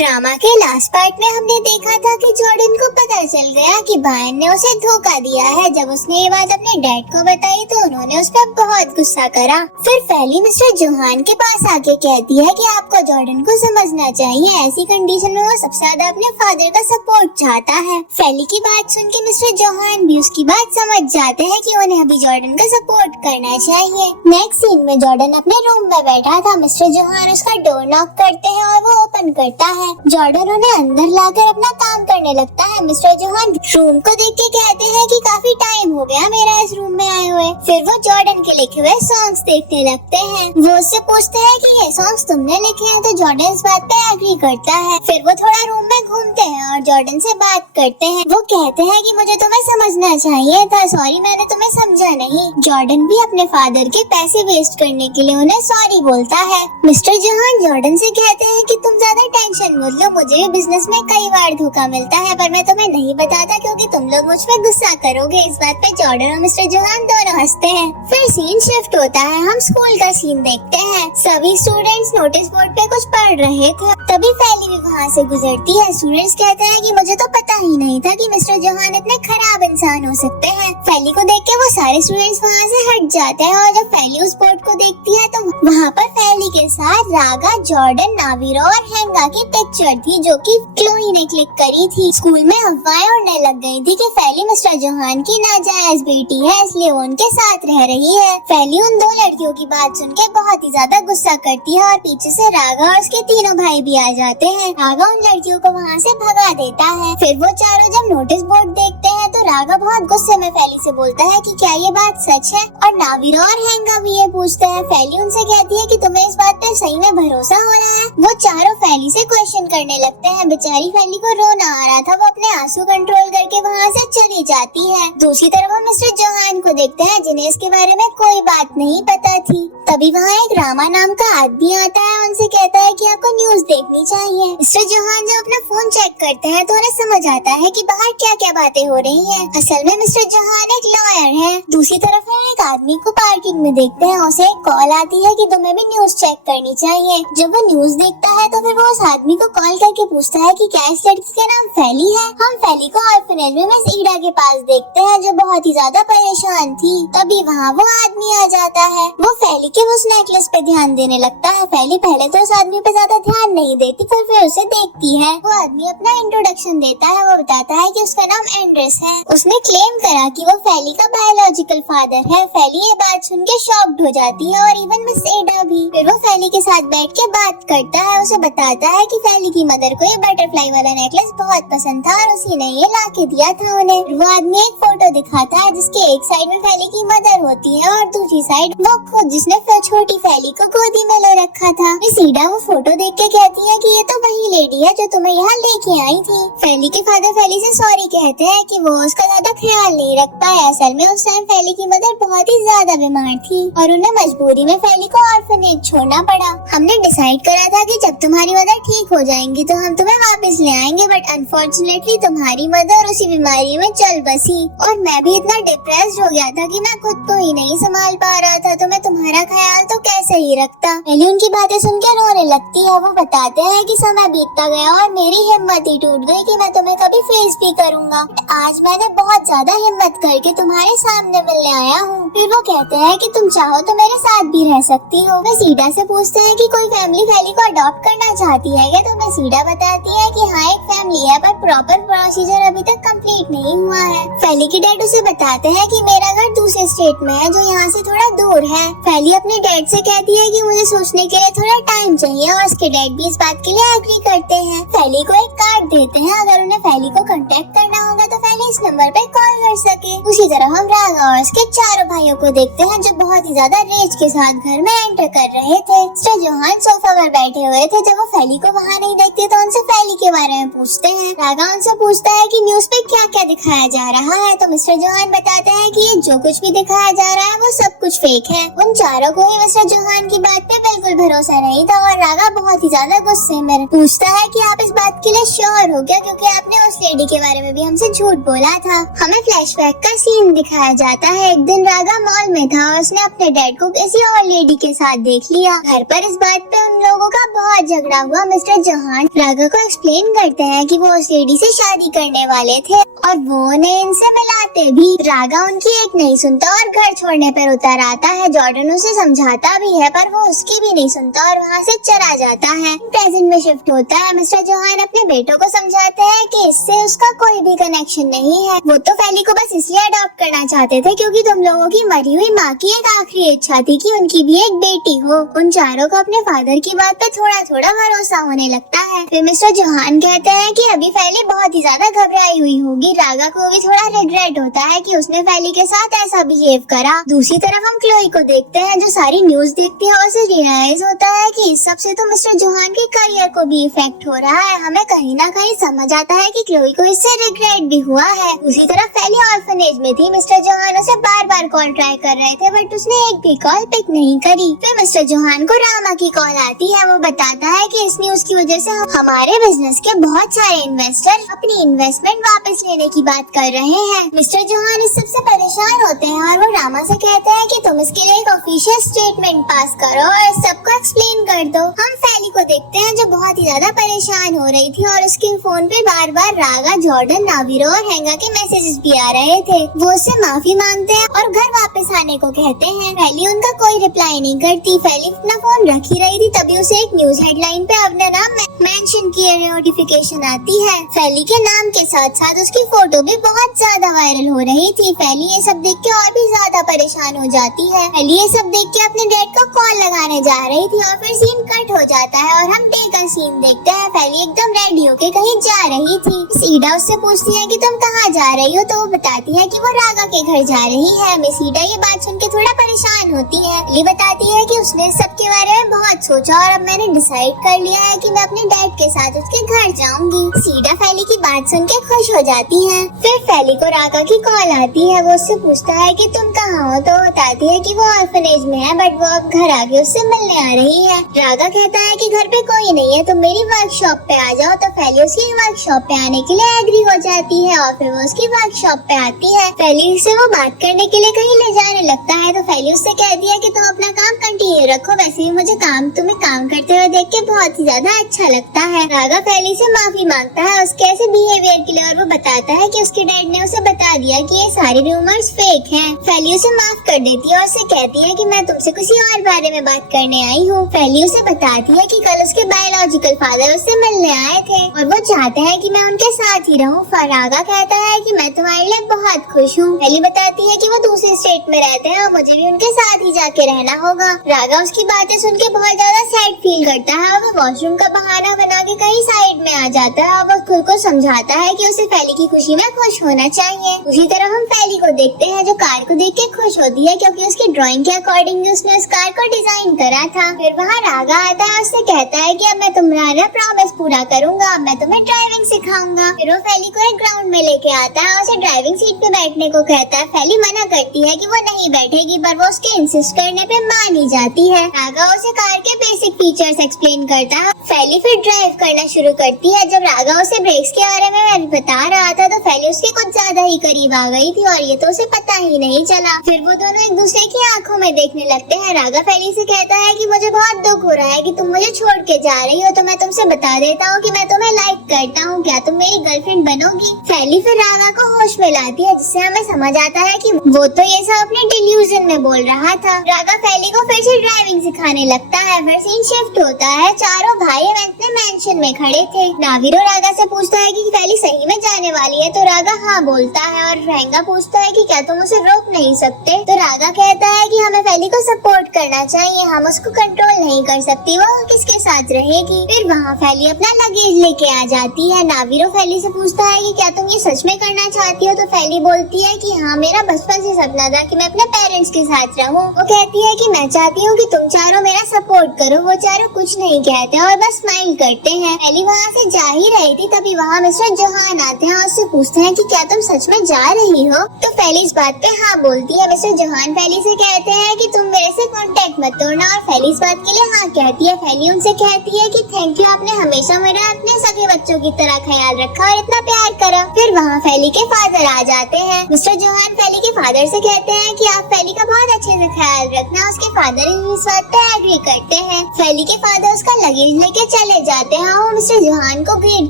Drama के last part में हमने देखा था कि जॉर्डन को पता चल गया कि बायन ने उसे धोखा दिया है। जब उसने ये बात अपने डैड को बताई तो उन्होंने उस पर बहुत गुस्सा करा। फिर फैली मिस्टर जोहान के पास आके कहती है कि आपको जॉर्डन को समझना चाहिए, ऐसी कंडीशन में वो सबसे ज्यादा अपने फादर का सपोर्ट चाहता है। फैली की बात सुन के मिस्टर जोहान भी उसकी बात समझ जाते हैं कि उन्हें अभी जॉर्डन का सपोर्ट करना चाहिए। नेक्स्ट सीन में जॉर्डन अपने रूम में बैठा था। मिस्टर जोहान उसका डोर नॉक करते हैं और वो ओपन करता है। जॉर्डन उन्हें अंदर लाकर अपना काम करने लगता है। मिस्टर जोहान रूम को देख के कहते हैं कि काफी टाइम हो गया मेरा इस रूम में आए हुए। फिर वो जॉर्डन के लिखे हुए सॉन्ग्स देखने लगते हैं। वो उससे पूछते हैं कि ये सॉन्ग्स तुमने लिखे हैं, तो जॉर्डन इस बात पे एग्री करता है। फिर वो थोड़ा रूम में घूमते हैं और जॉर्डन से बात करते हैं। वो कहते हैं कि मुझे तुम्हें समझना चाहिए था, सॉरी मैंने तुम्हें समझा नहीं। जॉर्डन भी अपने फादर के पैसे वेस्ट करने के लिए उन्हें सॉरी बोलता है। मिस्टर जोहान जॉर्डन से कहते हैं कि तुम ज्यादा टेंशन मत लो, मुझे भी बिजनेस में कई बार धोखा मिलता है पर मैं तुम्हें नहीं बताता क्योंकि तुम लोग मुझ पे गुस्सा करोगे। इस बात पे जॉर्डन और मिस्टर जोहान दोनों हंसते हैं। फिर सीन शिफ्ट होता है, हम स्कूल का सीन देखते हैं। सभी स्टूडेंट्स नोटिस बोर्ड पे कुछ पढ़ रहे थे, तभी फैली भी वहाँ से गुजरती है। स्टूडेंट्स कहते हैं कि मुझे तो पता ही नहीं था कि मिस्टर जोहान इतने खराब इंसान हो सकते हैं। फैली को देख के वो सारे स्टूडेंट्स वहाँ से हट जाते हैं और जब फैली उस बोर्ड को देखती है तो वहाँ पर फैली के साथ रागा, जॉर्डन, नावीरो और हैंगा की पिक्चर थी जो कि क्लोई ने क्लिक करी थी। स्कूल में अफवाहें उड़ने लग गई थी कि फैली मिस्टर जोहान की नाजायज बेटी है, इसलिए वो उनके साथ रह रही है। फैली उन दो लड़कियों की बात सुन के बहुत ही ज्यादा गुस्सा करती है और पीछे से रागा और उसके तीनों भाई भी आ जाते हैं। रागा उन लड़कियों को वहाँ से भगा देता है। फिर वो चारों जब नोटिस बोर्ड देखते हैं तो रागा बहुत गुस्से में फैली से बोलता है कि क्या ये बात सच है, और नावीरो और हैंगा भी ये पूछते हैं। फैली उनसे कहती है कि तुम्हें इस बात पर सही में भरोसा हो रहा है। वो चारों फैली से क्वेश्चन करने लगते हैं। बेचारी फैली को रोना आ रहा था, वो अपने आंसू कंट्रोल करके वहाँ से चली जाती है। दूसरी तरफ हम मिस्टर जोहान को देखते हैं जिन्हें इसके बारे में कोई बात नहीं पता थी। तभी वहाँ एक रामा नाम का आदमी आता है, उनसे कहता है कि आपको न्यूज देखनी चाहिए। मिस्टर जोहान जब अपना फोन चेक करते हैं तो उन्हें समझ आता है कि बाहर क्या क्या बातें हो रही हैं। असल में मिस्टर जोहान एक लॉयर है। दूसरी तरफ हम एक आदमी को पार्किंग में देखते हैं, उसे एक कॉल आती है कि तुम्हें भी न्यूज चेक करनी चाहिए। जब वो न्यूज देखता है तो फिर वो उस आदमी को कॉल करके पूछता है कि क्या इस लड़की का नाम फैली है। हम फैली को ऑर्फनेज में मिस ईडा के पास देखते हैं जो बहुत ही ज्यादा परेशान थी। तभी वहाँ वो आदमी आ जाता है। वो फैली के उस नेकलेस पे ध्यान देने लगता है। फैली पहले तो उस आदमी पे ज्यादा ध्यान नहीं देती, फिर उसे देखती है। वो आदमी अपना इंट्रोडक्शन देता है। वो बताता है कि उसका नाम एंड्रेस है। उसने क्लेम करा कि वो फैली का बायोलॉजिकल फादर है। फैली ये बात सुन के शॉक्ड हो जाती है और इवन मिस ईडा भी। फिर वो फैली के साथ बैठ के बात करता है। उसे बताता है कि फैली की मदर को ये बटरफ्लाई वाला नेकलेस बहुत पसंद था और उसी ने ये ला के दिया था उन्हें। वो आदमी एक फोटो दिखाता है जिसके एक साइड में फैली की मदर होती है और दूसरी साइड वो खुद, जिसने छोटी फैली को गोदी में ले रखा था। मिस ईडा वो फोटो देख के कहती है कि ये तो वही लेडी है जो तुम्हें यहाँ लेके आई थी। फैली के फादर फैली से सॉरी कहते हैं कि वो उसका ज्यादा ख्याल नहीं रख पाए। असल में उस टाइम फैली की मदर बहुत ही ज्यादा बीमार थी और उन्हें मजबूरी में फैली को ऑर्फनेज छोड़ना पड़ा। हमने डिसाइड करा था कि जब तुम्हारी मदर ठीक हो जाएंगी तो हम तुम्हें वापस ले आएंगे, बट अनफॉर्चुनेटली तुम्हारी मदर उसी बीमारी में चल बसी और मैं भी इतना डिप्रेस्ड हो गया था कि मैं खुद को ही नहीं संभाल पा रहा था, तो मैं तुम्हारा ख्याल तो कैसे ही रखता। फैली उनकी बातें सुन के रोने लगती है। वो बताते हैं कि समय बीतता गया और मेरी हिम्मत ही टूट गई कि मैं तुम्हें कभी फेस भी करूंगा। आज मैंने बहुत ज्यादा हिम्मत करके तुम्हारे सामने मिलने आया हूँ। फिर वो कहते हैं कि तुम चाहो तो मेरे साथ भी रह सकती हो। मैं सीडा से पूछते हैं कि कोई फैमिली फैली को अडॉप्ट करना चाहती है क्या, तो मैं सीडा बताती है कि हाँ एक फैमिली है पर प्रॉपर प्रोसीजर अभी तक कंप्लीट नहीं हुआ है। फैली की डैड उसे बताते हैं कि मेरा घर दूसरे स्टेट में है जो यहाँ से थोड़ा दूर है। फैली अपने डैड से कहती है कि मुझे सोचने के लिए थोड़ा टाइम चाहिए और उसके डैड भी इस बात के लिए एग्री करते हैं। फैली को एक कार्ड देते हैं, अगर उन्हें फैली को कांटेक्ट करना होगा तो फैली इस नंबर पे कॉल कर सके। उसी तरह हम रागा और उसके चारों भाइयों को देखते हैं जो बहुत ही ज्यादा रेज के साथ घर में एंटर कर रहे थे। मिस्टर जोहान सोफा पर बैठे हुए थे। जब वो फैली को वहाँ नहीं देखते तो उनसे फैली के बारे में पूछते हैं। रागा उनसे पूछता है कि न्यूज पे क्या क्या दिखाया जा रहा है, तो मिस्टर जोहान बताते हैं कि ये जो कुछ भी दिखाया जा रहा है वो सब कुछ फेक है। उन चारों को ही मिस्टर जोहान की बात पे बिल्कुल भरोसा नहीं था और रागा बहुत ही ज्यादा गुस्से में पूछता है कि आप इस बात आपके लिए श्योर हो गया क्योंकि आपने उस लेडी के बारे में भी हमसे झूठ बोला था। हमें फ्लैशबैक का सीन दिखाया जाता है। एक दिन रागा मॉल में था और उसने अपने डैड को किसी और लेडी के साथ देख लिया। घर पर इस बात पे उन लोगों का बहुत झगड़ा हुआ। मिस्टर चौहान रागा को एक्सप्लेन करते हैं कि वो उस लेडी से शादी करने वाले थे और वो उन्हें इनसे मिलाते भी। रागा उनकी एक नहीं सुनता और घर छोड़ने पर उतर आता है। जॉर्डन उसे समझाता भी है पर वो उसकी भी नहीं सुनता और वहाँ से चला जाता है। प्रेजेंट में शिफ्ट होता है। मिस्टर चौहान अपने बेटों को समझाते हैं कि इससे उसका कोई भी कनेक्शन नहीं है। वो तो फैली को बस इसलिए अडॉप्ट करना चाहते थे क्योंकि तुम लोगों की मरी हुई माँ की एक आखिरी इच्छा थी कि उनकी भी एक बेटी हो। उन चारों को अपने फादर की बात पे थोड़ा थोड़ा भरोसा होने लगता है। फिर मिस्टर चौहान कहते हैं कि अभी फैली बहुत ही ज्यादा घबराई हुई होगी। रागा को भी थोड़ा रिग्रेट होता है कि उसने फैली के साथ ऐसा बिहेव करा। दूसरी तरफ हम क्लोई को देखते हैं जो सारी न्यूज देखती है और उसे रियलाइज होता है कि इस सब से तो मिस्टर चौहान के करियर को भी इफेक्ट हो रहा है। हमें कहीं ना कहीं समझ आता है कि क्लोई को इससे रिग्रेट भी हुआ है। दूसरी तरफ फैली ऑर्फनेज में थी। मिस्टर चौहान उसे बार बार कॉल ट्राई कर रहे थे बट उसने एक भी कॉल पिक नहीं करी। फिर मिस्टर चौहान को रामा की कॉल आती है। वो बताता है कि इस न्यूज की वजह से हमारे बिजनेस के बहुत सारे इन्वेस्टर अपनी इन्वेस्टमेंट वापस लेने की बात कर रहे हैं। मिस्टर चौहान इस सबसे परेशान होते हैं और वो रामा से कहते हैं कि तुम इसके लिए एक ऑफिशियल स्टेटमेंट पास करो और सबको एक्सप्लेन कर दो। हम फैली को देखते हैं जो बहुत ही ज्यादा परेशान हो रही थी और उसके फोन पे बार बार रागा, जॉर्डन, नाविरो और हैंगा के मैसेजेस भी आ रहे थे। वो उससे माफी मांगते हैं और घर वापस आने को कहते हैं। फैली उनका कोई रिप्लाई नहीं करती। फैली अपना फोन रख ही रही थी तभी उसे एक न्यूज हेडलाइन पे अपना नाम मेंशन किए नोटिफिकेशन आती है। फैली के नाम के साथ साथ उसकी फोटो भी बहुत ज्यादा वायरल हो रही थी। फैली ये सब देख के और भी ज्यादा परेशान हो जाती है। फैली ये सब देख के अपने डैड को कॉल लगाने जा रही थी और फिर सीन कट हो जाता है और हम डे का सीन देखते हैं। फैली एकदम रेडी होके कहीं जा रही थी। सीडा उससे पूछती है कि तुम कहाँ जा रही हो तो वो बताती है कि वो रागा के घर जा रही है। मिसीडा ये बात सुन के थोड़ा परेशान होती है। फैली बताती है कि उसने सबके बारे में बहुत सोचा और अब मैंने डिसाइड कर लिया है कि मैं अपने डैड के साथ उसके घर जाऊंगी। सीडा फैली की बात सुन के खुश हो जाती है। फिर फैली को रागा की कॉल आती है। वो उससे पूछता है कि तुम कहाँ हो तो बताती है कि वो ऑर्फनेज में है बट वो अब घर आके उससे मिलने आ रही है। रागा कहता है कि घर पे कोई नहीं है, तुम मेरी वर्कशॉप पे आ जाओ। तो फैली उसकी वर्कशॉप पे आने के लिए एग्री हो जाती है और फिर वो उसकी वर्कशॉप पे आती है। फैली से वो बात करने के लिए कहीं ले जाने लगता है तो फैली उससे कहती है कि तुम अपना काम कंटिन्यू रखो, वैसे भी मुझे तुम्हें काम करते हुए देख के बहुत ही ज्यादा अच्छा लगता है। रागा फैली से माफी मांगता है उसके ऐसे बिहेवियर के लिए और वो बताता है कि उसके डैड ने उसे बता दिया कि ये सारी रूमर्स फेक हैं। फैली उसे माफ कर देती है और उसे कहती है कि मैं तुमसे किसी और बारे में बात करने आई हूँ। फैली उसे बताती है कि कल उसके बायोलॉजिकल फादर उससे मिलने आए थे और वो चाहते हैं कि मैं उनके साथ ही रहूँ। रागा कहता है कि मैं तुम्हारे लिए बहुत खुश हूँ। फैली बताती है कि वो दूसरे स्टेट में रहते हैं और मुझे भी उनके साथ ही जाके रहना होगा। रागा उसकी बातें सुन के बहुत ज्यादा सैड फील करता है और वो वॉशरूम का बहाना बना के कहीं साइड में आ जाता है और वो खुद को समझाता है कि उसे फैली की खुशी में खुश होना चाहिए। उसी तरह हम फैली को देखते हैं जो कार को देख के खुश होती है क्योंकि उसकी ड्राइंग के अकॉर्डिंग उसने उस कार को डिजाइन करा था। फिर वहाँ रागा आता है, उससे कहता है कि अब मैं तुम्हारा प्रॉमिस पूरा करूंगा, अब मैं तुम्हें ड्राइविंग सिखाऊंगा। फिर वो फैली को एक ग्राउंड में लेके आता है और उसे ड्राइविंग सीट पे बैठने को कहता है। फैली मना करती है कि वो नहीं बैठेगी पर वो उसके इंसिस्ट करने पे मान ही जाती है। रागा उसे कार के बेसिक फीचर्स एक्सप्लेन करता है। फैली फिर ड्राइव करना शुरू करती है। जब रागा उसे ब्रेक्स के बारे में बता रहा था तो फैली उसके कुछ ज्यादा ही करीब आ गई थी और ये तो उसे पता ही नहीं चला। फिर वो दोनों एक दूसरे की आंखों में देखने लगते हैं। रागा फैली से कहता है कि मुझे बहुत दुख हो रहा है कि तुम मुझे छोड़ के जा रही हो, तो मैं तुमसे बता देता हूँ कि मैं तुम्हें लाइक करता हूँ, क्या तुम मेरी गर्लफ्रेंड बनोगी? फैली फिर रागा को होश में लाती है जिससे हमें समझ आता है कि वो तो ये सब अपने डिल्यूजन में बोल रहा था। रागा फैली को फिर से ड्राइविंग सिखाने लगता है। फिर सीन शिफ्ट होता है। चारों भाई अपने मेंशन में खड़े थे। नाविरो रागा से पूछता है कि फैली सही में जाने वाली है तो रागा हाँ बोलता है और रहेंगा पूछता है कि क्या तुम उसे रोक नहीं सकते? तो रागा कहता है कि हमें फैली को सपोर्ट करना चाहिए, हम उसको कंट्रोल नहीं कर सकती, वो किसके साथ रहेगी। फिर वहाँ फैली अपना लगेज लेके आ जाती है। नाविरो फैली से पूछता है कि क्या तुम ये सच में करना चाहती हो? तो फैली बोलती है कि हाँ, मेरा बचपन से सपना था कि मैं अपने पेरेंट्स के साथ रहूं। वो कहती है कि मैं चाहती हूँ कि तुम चारों मेरा सपोर्ट करो। वो चारों कुछ नहीं कहते और बस स्माइल करते हैं। फैली वहाँ वहाँ से जा ही रही थी तभी वहाँ मिस्टर जोहान आते हैं और उससे पूछते हैं कि क्या तुम सच में जा रही हो। तो फैली इस बात पे हाँ बोलती है। मिस्टर जोहान फैली से कहते हैं कि तुम मेरे से कांटेक्ट मत तोड़ना और फैली इस बात के लिए हाँ कहती है। फैली उनसे कहती है कि थैंक यू, आपने हमेशा मेरा अपने सगे बच्चों की तरह ख्याल रखा और इतना प्यार करा। फिर वहाँ फैली के फादर आ जाते हैं। मिस्टर जोहान फैली के फादर से कहते हैं कि आप फैली का बहुत अच्छे से ख्याल रखना। उसके फादर इस बात पे एग्री करते हैं। फैली के फादर उसका लगेज लेके चले जाते हैं। वो मिस्टर जोहान को ग्रीट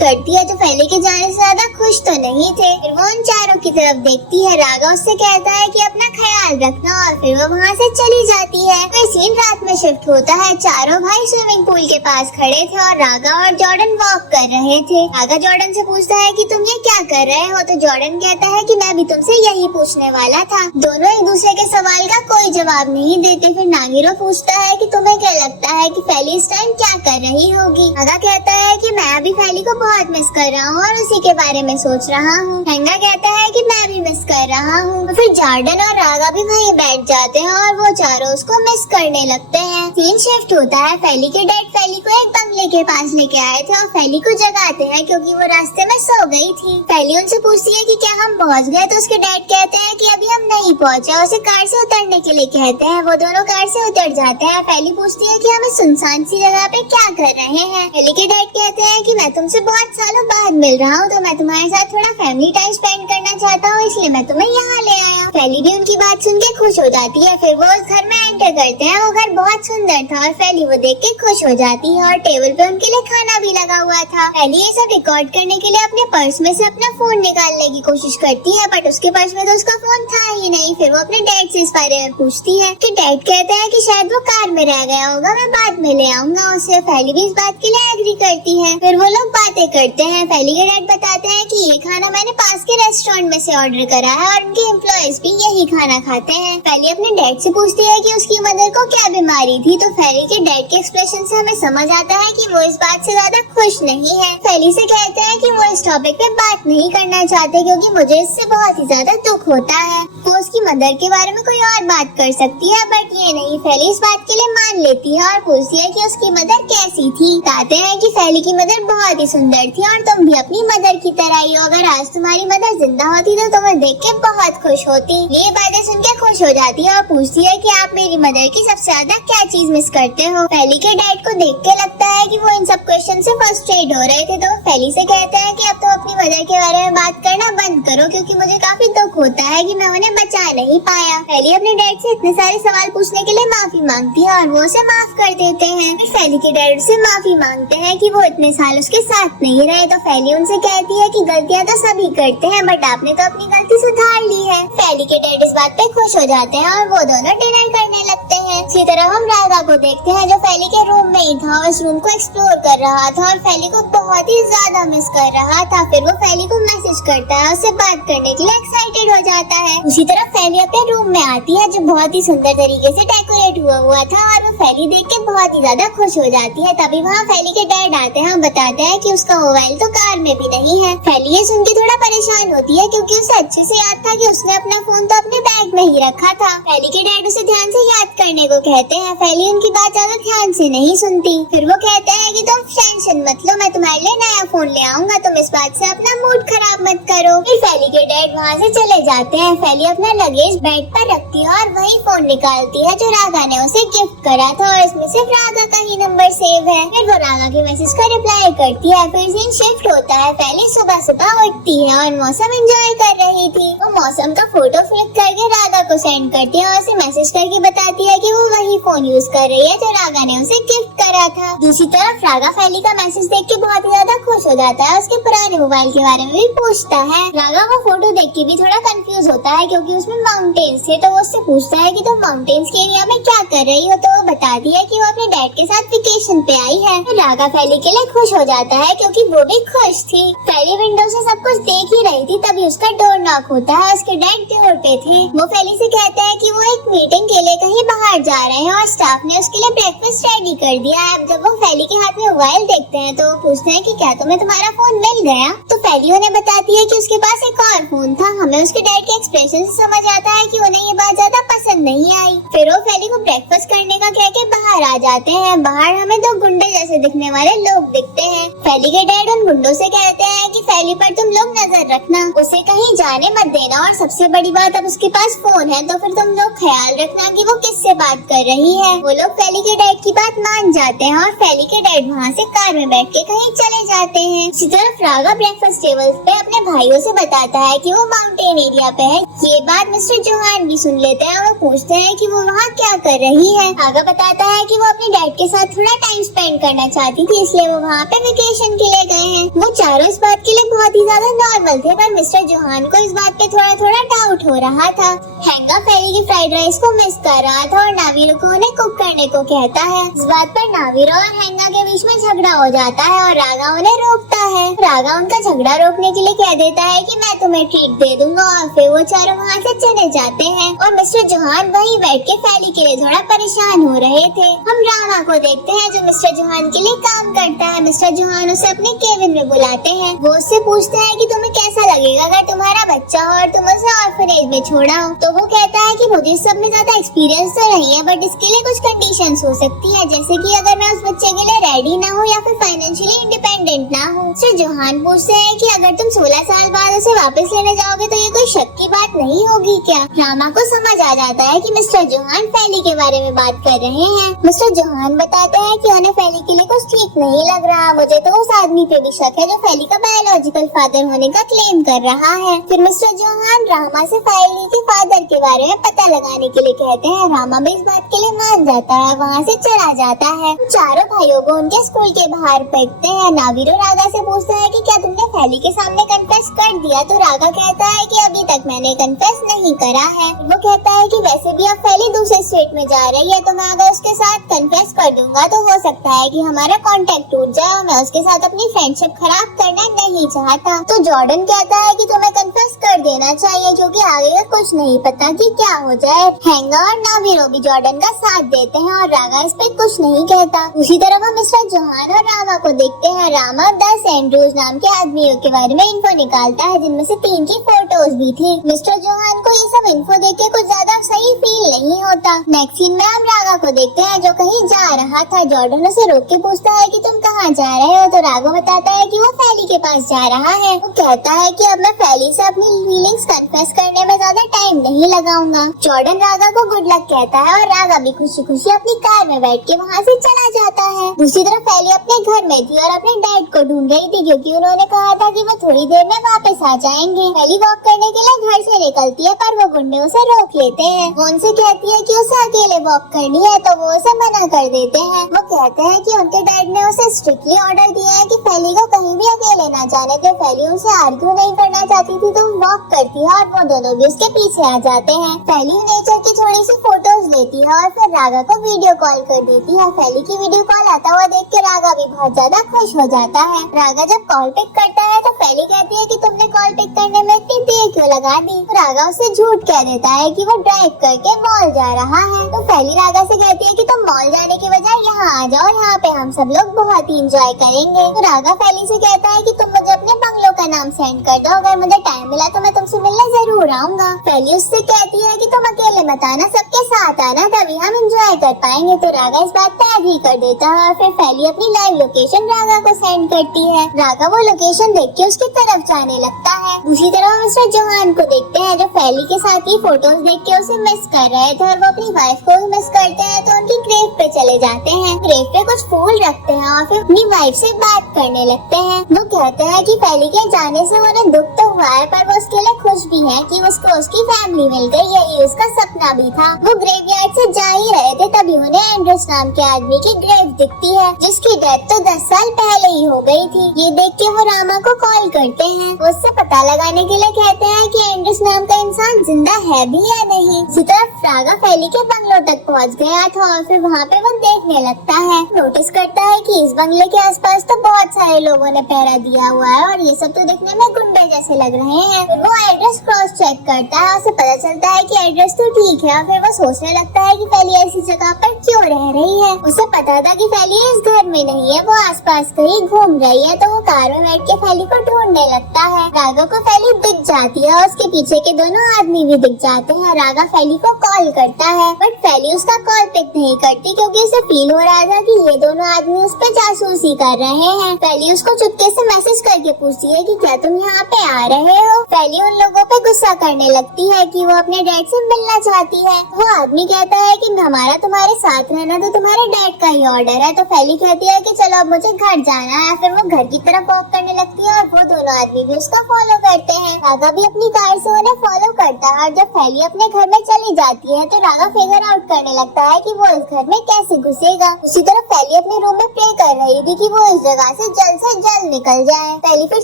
करती है जो फैली के जाने से ज्यादा खुश तो नहीं थे। फिर वो उन चारों की तरफ देखती है। रागा उससे कहता है कि अपना ख्याल रखना और फिर वो वहाँ से चली जाती है। फिर सीन रात में शिफ्ट होता है। चारों भाई स्विमिंग पूल के पास खड़े थे और रागा और जॉर्डन वॉक कर रहे थे। रागा जॉर्डन से पूछता है कि तुम ये क्या कर रहे हो, तो जॉर्डन कहता है कि मैं भी तुमसे यही पूछने वाला था। दोनों एक दूसरे के सवाल का कोई जवाब नहीं देते। फिर नागिरो पूछता है कि तुम्हें क्या लगता है कि फैली इस टाइम क्या कर रही होगी। रागा कहता है कि मैं अभी फैली को बहुत मिस कर रहा हूँ और उसी के बारे में सोच रहा हूँ। हैंगा कहता है कि मैं भी मिस कर रहा हूँ। फिर जॉर्डन और रागा भी वहीं बैठ जाते हैं और वो चारों उसको मिस करने लगते हैं। सीन शिफ्ट होता है। फैली के डैड फैली को एक बंगले के पास लेके आए थे और फैली को जगाते हैं क्योंकि वो रास्ते में सो गई थी। फैली उनसे पूछती है कि क्या हम पहुँच गए, तो उसके डैड कहते हैं कि अभी हम नहीं पहुँचे। उसे कार से उतरने के लिए कहते हैं। वो दोनों कार से उतर जाते हैं। फैली पूछती है कि हम इस सुनसान सी जगह पे क्या कर रहे हैं। फैली के डैड कहते हैं कि मैं तुमसे बहुत सालों बाद मिल रहा हूँ तो मैं तुम्हारे साथ थोड़ा फैमिली टाइम स्पेंड करना चाहता हूँ, इसलिए मैं तुम्हें यहाँ ले आया। फैली भी उनकी बात सुन के खुश हो जाती है। फिर वो उस घर में एंटर करते हैं। वो घर बहुत सुंदर था और फैली वो देख के खुश हो जाती है और टेबल पे उनके लिए खाना भी लगा हुआ था। फैली ये सब रिकॉर्ड करने के लिए अपने पर्स में से अपना फोन निकालने की कोशिश करती है बट उसके पर्स में तो उसका फोन था ही नहीं। फिर वो अपने डैड से इस बारे में पूछती है कि डैड कहते हैं कि शायद वो कार में रह गया होगा, मैं बाद में ले आऊंगा उसे। फैली भी इस बात के लिए एग्री करती है। फिर वो लोग बातें करते हैं। फैली के डैड बताते हैं कि ये खाना मैंने पास के रेस्टोरेंट में से ऑर्डर करा है और उनके एम्प्लॉयज भी यही खाना खाते हैं। फैली अपने डैड से पूछती है कि उसकी मदर को क्या बीमारी थी, तो फैली के डैड के एक्सप्रेशन से हमें समझ आता है कि वो इस बात से ज्यादा खुश नहीं है। फैली से कहते हैं कि वो इस टॉपिक पे बात नहीं करना चाहते क्योंकि मुझे इससे बहुत ही ज्यादा दुख होता है। वो उसकी मदर के बारे में कोई और बात कर सकती है बट ये नहीं। फैली इस बात के लिए मान लेती है और पूछती है कि उसकी मदर कैसी थी। कहते हैं कि फैली की मदर बहुत ही सुंदर थी और तुम भी अपनी मदर की तरह ही हो। अगर आज तुम्हारी मदर जिंदा होती तो तुम्हें देख के बहुत खुश होती। ये बातें सुन के खुश हो जाती है और पूछती है कि आप मेरी मदर की सबसे ज्यादा क्या चीज मिस करते हो। फैली के डैड को देख के लगता है कि वो इन सब क्वेश्चन से फ्रस्ट्रेट हो रहे थे, तो फैली से कहते हैं कि अब तुम अपनी मदर के बारे में बात करना बंद करो क्योंकि मुझे काफी दुख होता है कि मैं उन्हें बचा नहीं पाया। फैली अपने डैड से इतने सारे सवाल पूछने के लिए माफी मांगती है और वो उसे माफ कर देते हैं। फिर फैली के डैड से माफी मांगते हैं कि वो इतने साल उसके साथ नहीं रहे, तो फैली उनसे कहती है कि गलतियां तो सभी करते हैं बट आपने तो अपनी गलती सुधार ली है। फैली के डैड इस बात पे खुश हो जाते हैं और वो दोनों डिनर करने लगते हैं। इसी तरह हम रागा को देखते हैं जो फैली के रूम में ही था और उस रूम को एक्सप्लोर कर रहा था और फैली को बहुत ही ज्यादा मिस कर रहा था। फिर वो फैली को मैसेज करता है, उससे बात करने के लिए एक्साइटेड हो जाता है। उसी तरह फैली अपने रूम में आती है जो बहुत ही सुंदर तरीके से डेकोरेट हुआ था और वो फैली देख के बहुत ही ज्यादा खुश हो जाती है। तभी वहाँ फैली के डैड आते हैं और बताते हैं कि उसका मोबाइल तो कार में भी नहीं है। फैली ये सुन के थोड़ा परेशान होती है क्योंकि उसे अच्छे से याद था कि उसने अपना फोन तो अपने बैग में ही रखा था। फैली के डैड उसे ध्यान से याद करने को कहते हैं। फैली उनकी बात ज्यादा ध्यान से नहीं सुनती। फिर वो कहते हैं कि तुम टेंशन मत लो, मैं तुम्हारे लिए नया फोन ले आऊंगा, तुम इस बात से अपना मूड खराब मत करो। फिर फैली के डैड वहाँ से चले जाते हैं। फैली अपना लगेज बेड पर रखती है और वही फोन निकालती है जो रागा ने उसे गिफ्ट करा था और इसमें सिर्फ रागा का ही नंबर सेव है। फिर वो रागा के मैसेज का रिप्लाई करती है। फिर सीन शिफ्ट होता है। फैली सुबह सुबह उठती है और मौसम एंजॉय कर रही थी। वो मौसम का फोटो क्लिक करके रागा को सेंड करती है और उसे मैसेज करके बताती है कि वो वही फोन यूज कर रही है जो रागा ने उसे गिफ्ट करा था। दूसरी तरफ रागा फैली का मैसेज देख के बहुत ही ज्यादा खुश हो जाता है। उसके पुराने मोबाइल के बारे में भी पूछता है। रागा वो फोटो देख के भी थोड़ा कंफ्यूज होता है क्योंकि उसमें माउंटेन्स थे, तो वो उससे पूछता है कि तुम माउंटेन्स के एरिया में क्या कर रही हो, तो वो बताती है कि वो अपने डैड के साथ वेकेशन पे आई है। तो रागा फैली के लिए खुश हो जाता है क्योंकि वो भी खुश थी। फैली विंडो से सब कुछ देख ही रही थी तभी उसका डोर नॉक होता है। उसके डैड डोर पे थे। वो फैली से कहते हैं कि वो एक मीटिंग के लिए कहीं बाहर जा रहे हैं और स्टाफ ने उसके लिए ब्रेकफास्ट रेडी कर दिया है। अब जब वो फैली के हाथ में मोबाइल देखते हैं तो वो पूछते हैं कि क्या तुम्हें तुम्हारा फोन मिल गया, तो फैली उन्हें बताती है कि उसके पास एक और फोन था। हमें उसके डैड के एक्सप्रेशन से समझ आता है कि उन्हें ये बात ज्यादा पसंद नहीं आई। फिर वो फैली को ब्रेकफास्ट करने का कह के बाहर आ जाते हैं। बाहर हमें दो गुंडे जैसे दिखने वाले लोग दिखते हैं। फैली के डैड उन गुंडों से कहते हैं कि फैली पर तुम लोग नजर रखना, उसे कहीं जाने मत देना, और सबसे बड़ी बात अब उसके पास फोन है तो फिर तुम लोग ख्याल रखना कि वो किससे बात कर रही है। वो लोग फैली के डैड की बात मान जाते हैं और फैली के डैड वहाँ से कार में बैठ के कहीं चले जाते हैं। इसी तरफ रागा ब्रेकफास्ट टेबल पे अपने भाइयों से बताता है कि वो माउंटेन एरिया पे है। ये बात मिस्टर जोहान भी सुन लेते हैं और वो पूछते हैं कि वो वहाँ क्या कर रही है। रागा बताता है कि वो अपने डैड के साथ थोड़ा टाइम स्पेंड करना चाहती थी, इसलिए वो वहाँ पे वेकेशन के लिए गए हैं। वो चारों इस बात के लिए बहुत ही ज्यादा नॉर्मल थे, पर मिस्टर जोहान को इस बात पे थोड़ा थोड़ा डाउट हो रहा था। हैंगा फैली की फ्राइड राइस को मिस कर रहा था और नावीरो को उन्हें कुक करने को कहता है। इस बात पर नावीरो और हैंगा के बीच में झगड़ा हो जाता है और रागा उन्हें रोकता है। रागा उनका झगड़ा रोकने के लिए कह देता है कि मैं तुम्हें ट्रीट दे दूंगा, और फिर वो चारों वहाँ से चले जाते हैं। और मिस्टर जोहान वहीं बैठ के फैली के लिए थोड़ा परेशान हो रहे थे। हम रामा को देखते हैं जो मिस्टर जोहान के लिए काम करता है। मिस्टर जोहान उसे अपने केबिन में बुलाते हैं। वो उससे पूछते हैं कि तुम्हें कैसा लगेगा अगर तुम्हारा बच्चा हो और तुम उसे ऑर्फनेज में छोड़ा हो। तो वो कहता है कि मुझे सब में ज्यादा एक्सपीरियंस तो नहीं है, बट इसके लिए कुछ कंडीशंस हो सकती है, जैसे कि अगर मैं उस बच्चे के लिए रेडी ना हूँ या फिर फाइनेंशियली इंडिपेंडेंट ना हूँ। मिस्टर जोहान पूछते हैं कि अगर तुम 16 साल बाद उसे वापस लेने जाओगे तो ये कोई शक की बात नहीं होगी क्या। रामा को समझ आ जाता है कि मिस्टर जोहान फैली के बारे में बात कर रहे हैं। मिस्टर जोहान बताते हैं कि उन्हें फैली के लिए कुछ ठीक नहीं लग रहा। मुझे तो उस आदमी पे भी शक है जो फैली का बायोलॉजिकल फादर होने का क्लेम कर रहा है। फिर मिस्टर जोहान रामा से फैली के फादर के बारे में पता लगाने के लिए कहते हैं। रामा भी इस बात के लिए मान जाता है, वहाँ से चला जाता है। चारों भाइयों को उनके स्कूल के बाहर फेंकते हैं। नावीरो रागा से पूछता है कि क्या तुमने फैली के सामने कन्फेस कर दिया, तो रागा कहता है कि अभी तक मैंने कन्फेस नहीं करा है। वो कहता है कि वैसे भी अब फैली दूसरे स्टेट में जा रही है, तो मैं अगर उसके साथ कन्फेस कर दूंगा तो हो सकता है कि हमारा कांटेक्ट टूट जाए, और मैं उसके साथ अपनी फ्रेंडशिप खराब करना नहीं चाहता। तो जॉर्डन कहता है कि तुम्हें कन्फेस कर देना चाहिए, क्योंकि आगे का कुछ नहीं पता कि क्या हो जाए। हैंगा और नावीरो भी जॉर्डन का साथ देते हैं और रागा इस पे कुछ नहीं कहता। उसी तरफ हम मिस्टर जोहान और रामा को देखते हैं। रामा 10 एंड्रूज नाम के आदमियों के बारे में इन्फो निकालता है, जिनमें से 3 की फोटोज भी थी। मिस्टर जोहान को ये सब इन्फो देख के कुछ ज्यादा सही फील नहीं होता। नेक्स्ट सीन में हम रागा को देखते हैं जो कहीं जा रहा था। जॉर्डन उसे रोक के पूछता है कि तुम कहाँ जा रहे हो, तो रागा बताता है कि वो फैली के पास जा रहा है। वो कहता है कि अब मैं फैली से अपनी फीलिंग्स कन्फेस करने में ज्यादा टाइम नहीं लगाऊंगा। जॉर्डन रागा को गुड लक कहता है और रागा भी खुशी खुशी अपनी कार में बैठ के वहाँ से चला जाता है। दूसरी तरफ फैली अपने घर में थी और अपने डैड को ढूंढ रही थी, क्योंकि उन्होंने कहा था कि वो थोड़ी देर में वापस आ जाएंगे। फैली वॉक करने के लिए घर से निकलती है, पर वो गुंडे उसे रोक लेते हैं। वो उनसे कहती है कि उसे अकेले वॉक करनी है, तो वो उसे मना कर देते हैं। वो कहते हैं कि उनके डैड ने उसे स्ट्रिक्टली ऑर्डर दिया है कि फैली को कहीं भी अकेले न जाने दे। फैली उनसे आर्ग्यू नहीं करना चाहती थी, तो वॉक करती है और वो दोनों भी उसके पीछे आ जाते हैं। फैली नेचर की थोड़ी सी फोटोज लेती है और फिर रागा को वीडियो कॉल कर देती है। फैली की वीडियो कॉल आता हुआ देख के रागा भी बहुत ज्यादा खुश हो जाता है। रागा जब कॉल पिक करता है तो फैली कहती है कि तुमने कॉल पिक करने में इतनी देर क्यों लगा दी। रागा उसे झूठ कह देता है कि वो ड्राइव करके मॉल जा रहा है। तो फैली रागा से कहती है कि तुम मॉल जाने के बजाय यहाँ आ जाओ, यहाँ पे हम सब लोग बहुत ही इंजॉय करेंगे। तो रागा फैली से कहता है कि तुम मुझे अपने बंगलो का नाम सेंड कर दो, अगर मुझे टाइम मिला तो मैं तुमसे मिलने जरूर आऊंगा। फैली उससे कहती है कि तुम अकेले मत आना, सबके साथ आना, तभी हम एंजॉय कर पाएंगे। तो रागा इस बात पे एग्री कर देता है और फिर फैली अपनी लाइव लोकेशन रागा को सेंड करती है। रागा वो लोकेशन देख के उसकी तरफ जाने लगता है। दूसरी तरफ मिस्टर जोहान को देखते हैं जो फैली के साथ ही फोटोज देख के उसे मिस कर रहे थे, और वो अपनी वाइफ को भी मिस करते हैं, तो उनकी ग्रेव पे चले जाते हैं। ग्रेव पे कुछ फूल रखते हैं और फिर अपनी वाइफ से बात करने लगते हैं। वो कहते हैं कि फैली के जाने से उन्हें दुख तो हुआ है, पर वो उसके लिए खुश भी है कि उसको उसकी फैमिली मिल गई, यही उसका सपना भी था। वो ग्रेवयार्ड से जा ही रहे थे, तभी उन्हें एंड्रस नाम के आदमी की ग्रेव दिखती है, जिसकी डेथ तो 10 साल पहले ही हो गई थी। ये देख के वो रामा को कॉल करते हैं। उससे पता लगाने के लिए कहते हैं कि एंड्रस नाम का इंसान जिंदा है भी या नहीं। इसी तरफ रागा फैली के बंगलों तक पहुंच गया था और फिर वहाँ पे वो देखने लगता है। नोटिस करता है कि इस बंगले के आसपास तो बहुत सारे लोगों ने पहरा दिया हुआ है और ये सब तो दिखने में गुंडे जैसे लग रहे हैं। फिर वो एड्रेस क्रॉस चेक करता है, उसे पता चलता है कि एड्रेस तो ठीक है। फिर वो सोचने लगता है कि फैली ऐसी जगह पर क्यों रह रही है। उसे पता था कि फैली इस घर में नहीं है, वो आसपास कहीं घूम रही है। तो वो कार में बैठ के फैली को ढूंढने लगता है। राघव को फैली दिख जाती है और उसके पीछे के दोनों आदमी भी दिख जाते हैं। राघव फैली को कॉल करता है बट फैली उसका कॉल पिक नहीं करती, क्योंकि उसे फील हो रहा था कि ये दोनों आदमी उस पर जासूसी कर रहे हैं। फैली उसको चुपके से मैसेज करके पूछती है कि क्या तुम यहाँ पे आ रहे हो। फैली उन लोगों पे गुस्सा करने लगती है कि वो अपने डैड से मिलना चाहती है। वो आदमी कहता है कि हमारा तुम्हारे साथ रहना तो तुम्हारे डैड का ही ऑर्डर है। तो फैली कहती है कि चलो अब मुझे घर जाना है। फिर वो घर की तरफ वॉक करने लगती है और वो दोनों आदमी भी उसका फॉलो करते हैं। राघव भी अपनी कार से उन्हें फॉलो करता है और जब फैली अपने घर में चली जाती है तो राघव फिगर आउट करने लगता है कि वो इस घर में कैसे घुसेगा। उसी तरह फैली अपने रूम में प्रे कर रही थी कि वो इस जगह से जल्द निकल जाए। फैली फिर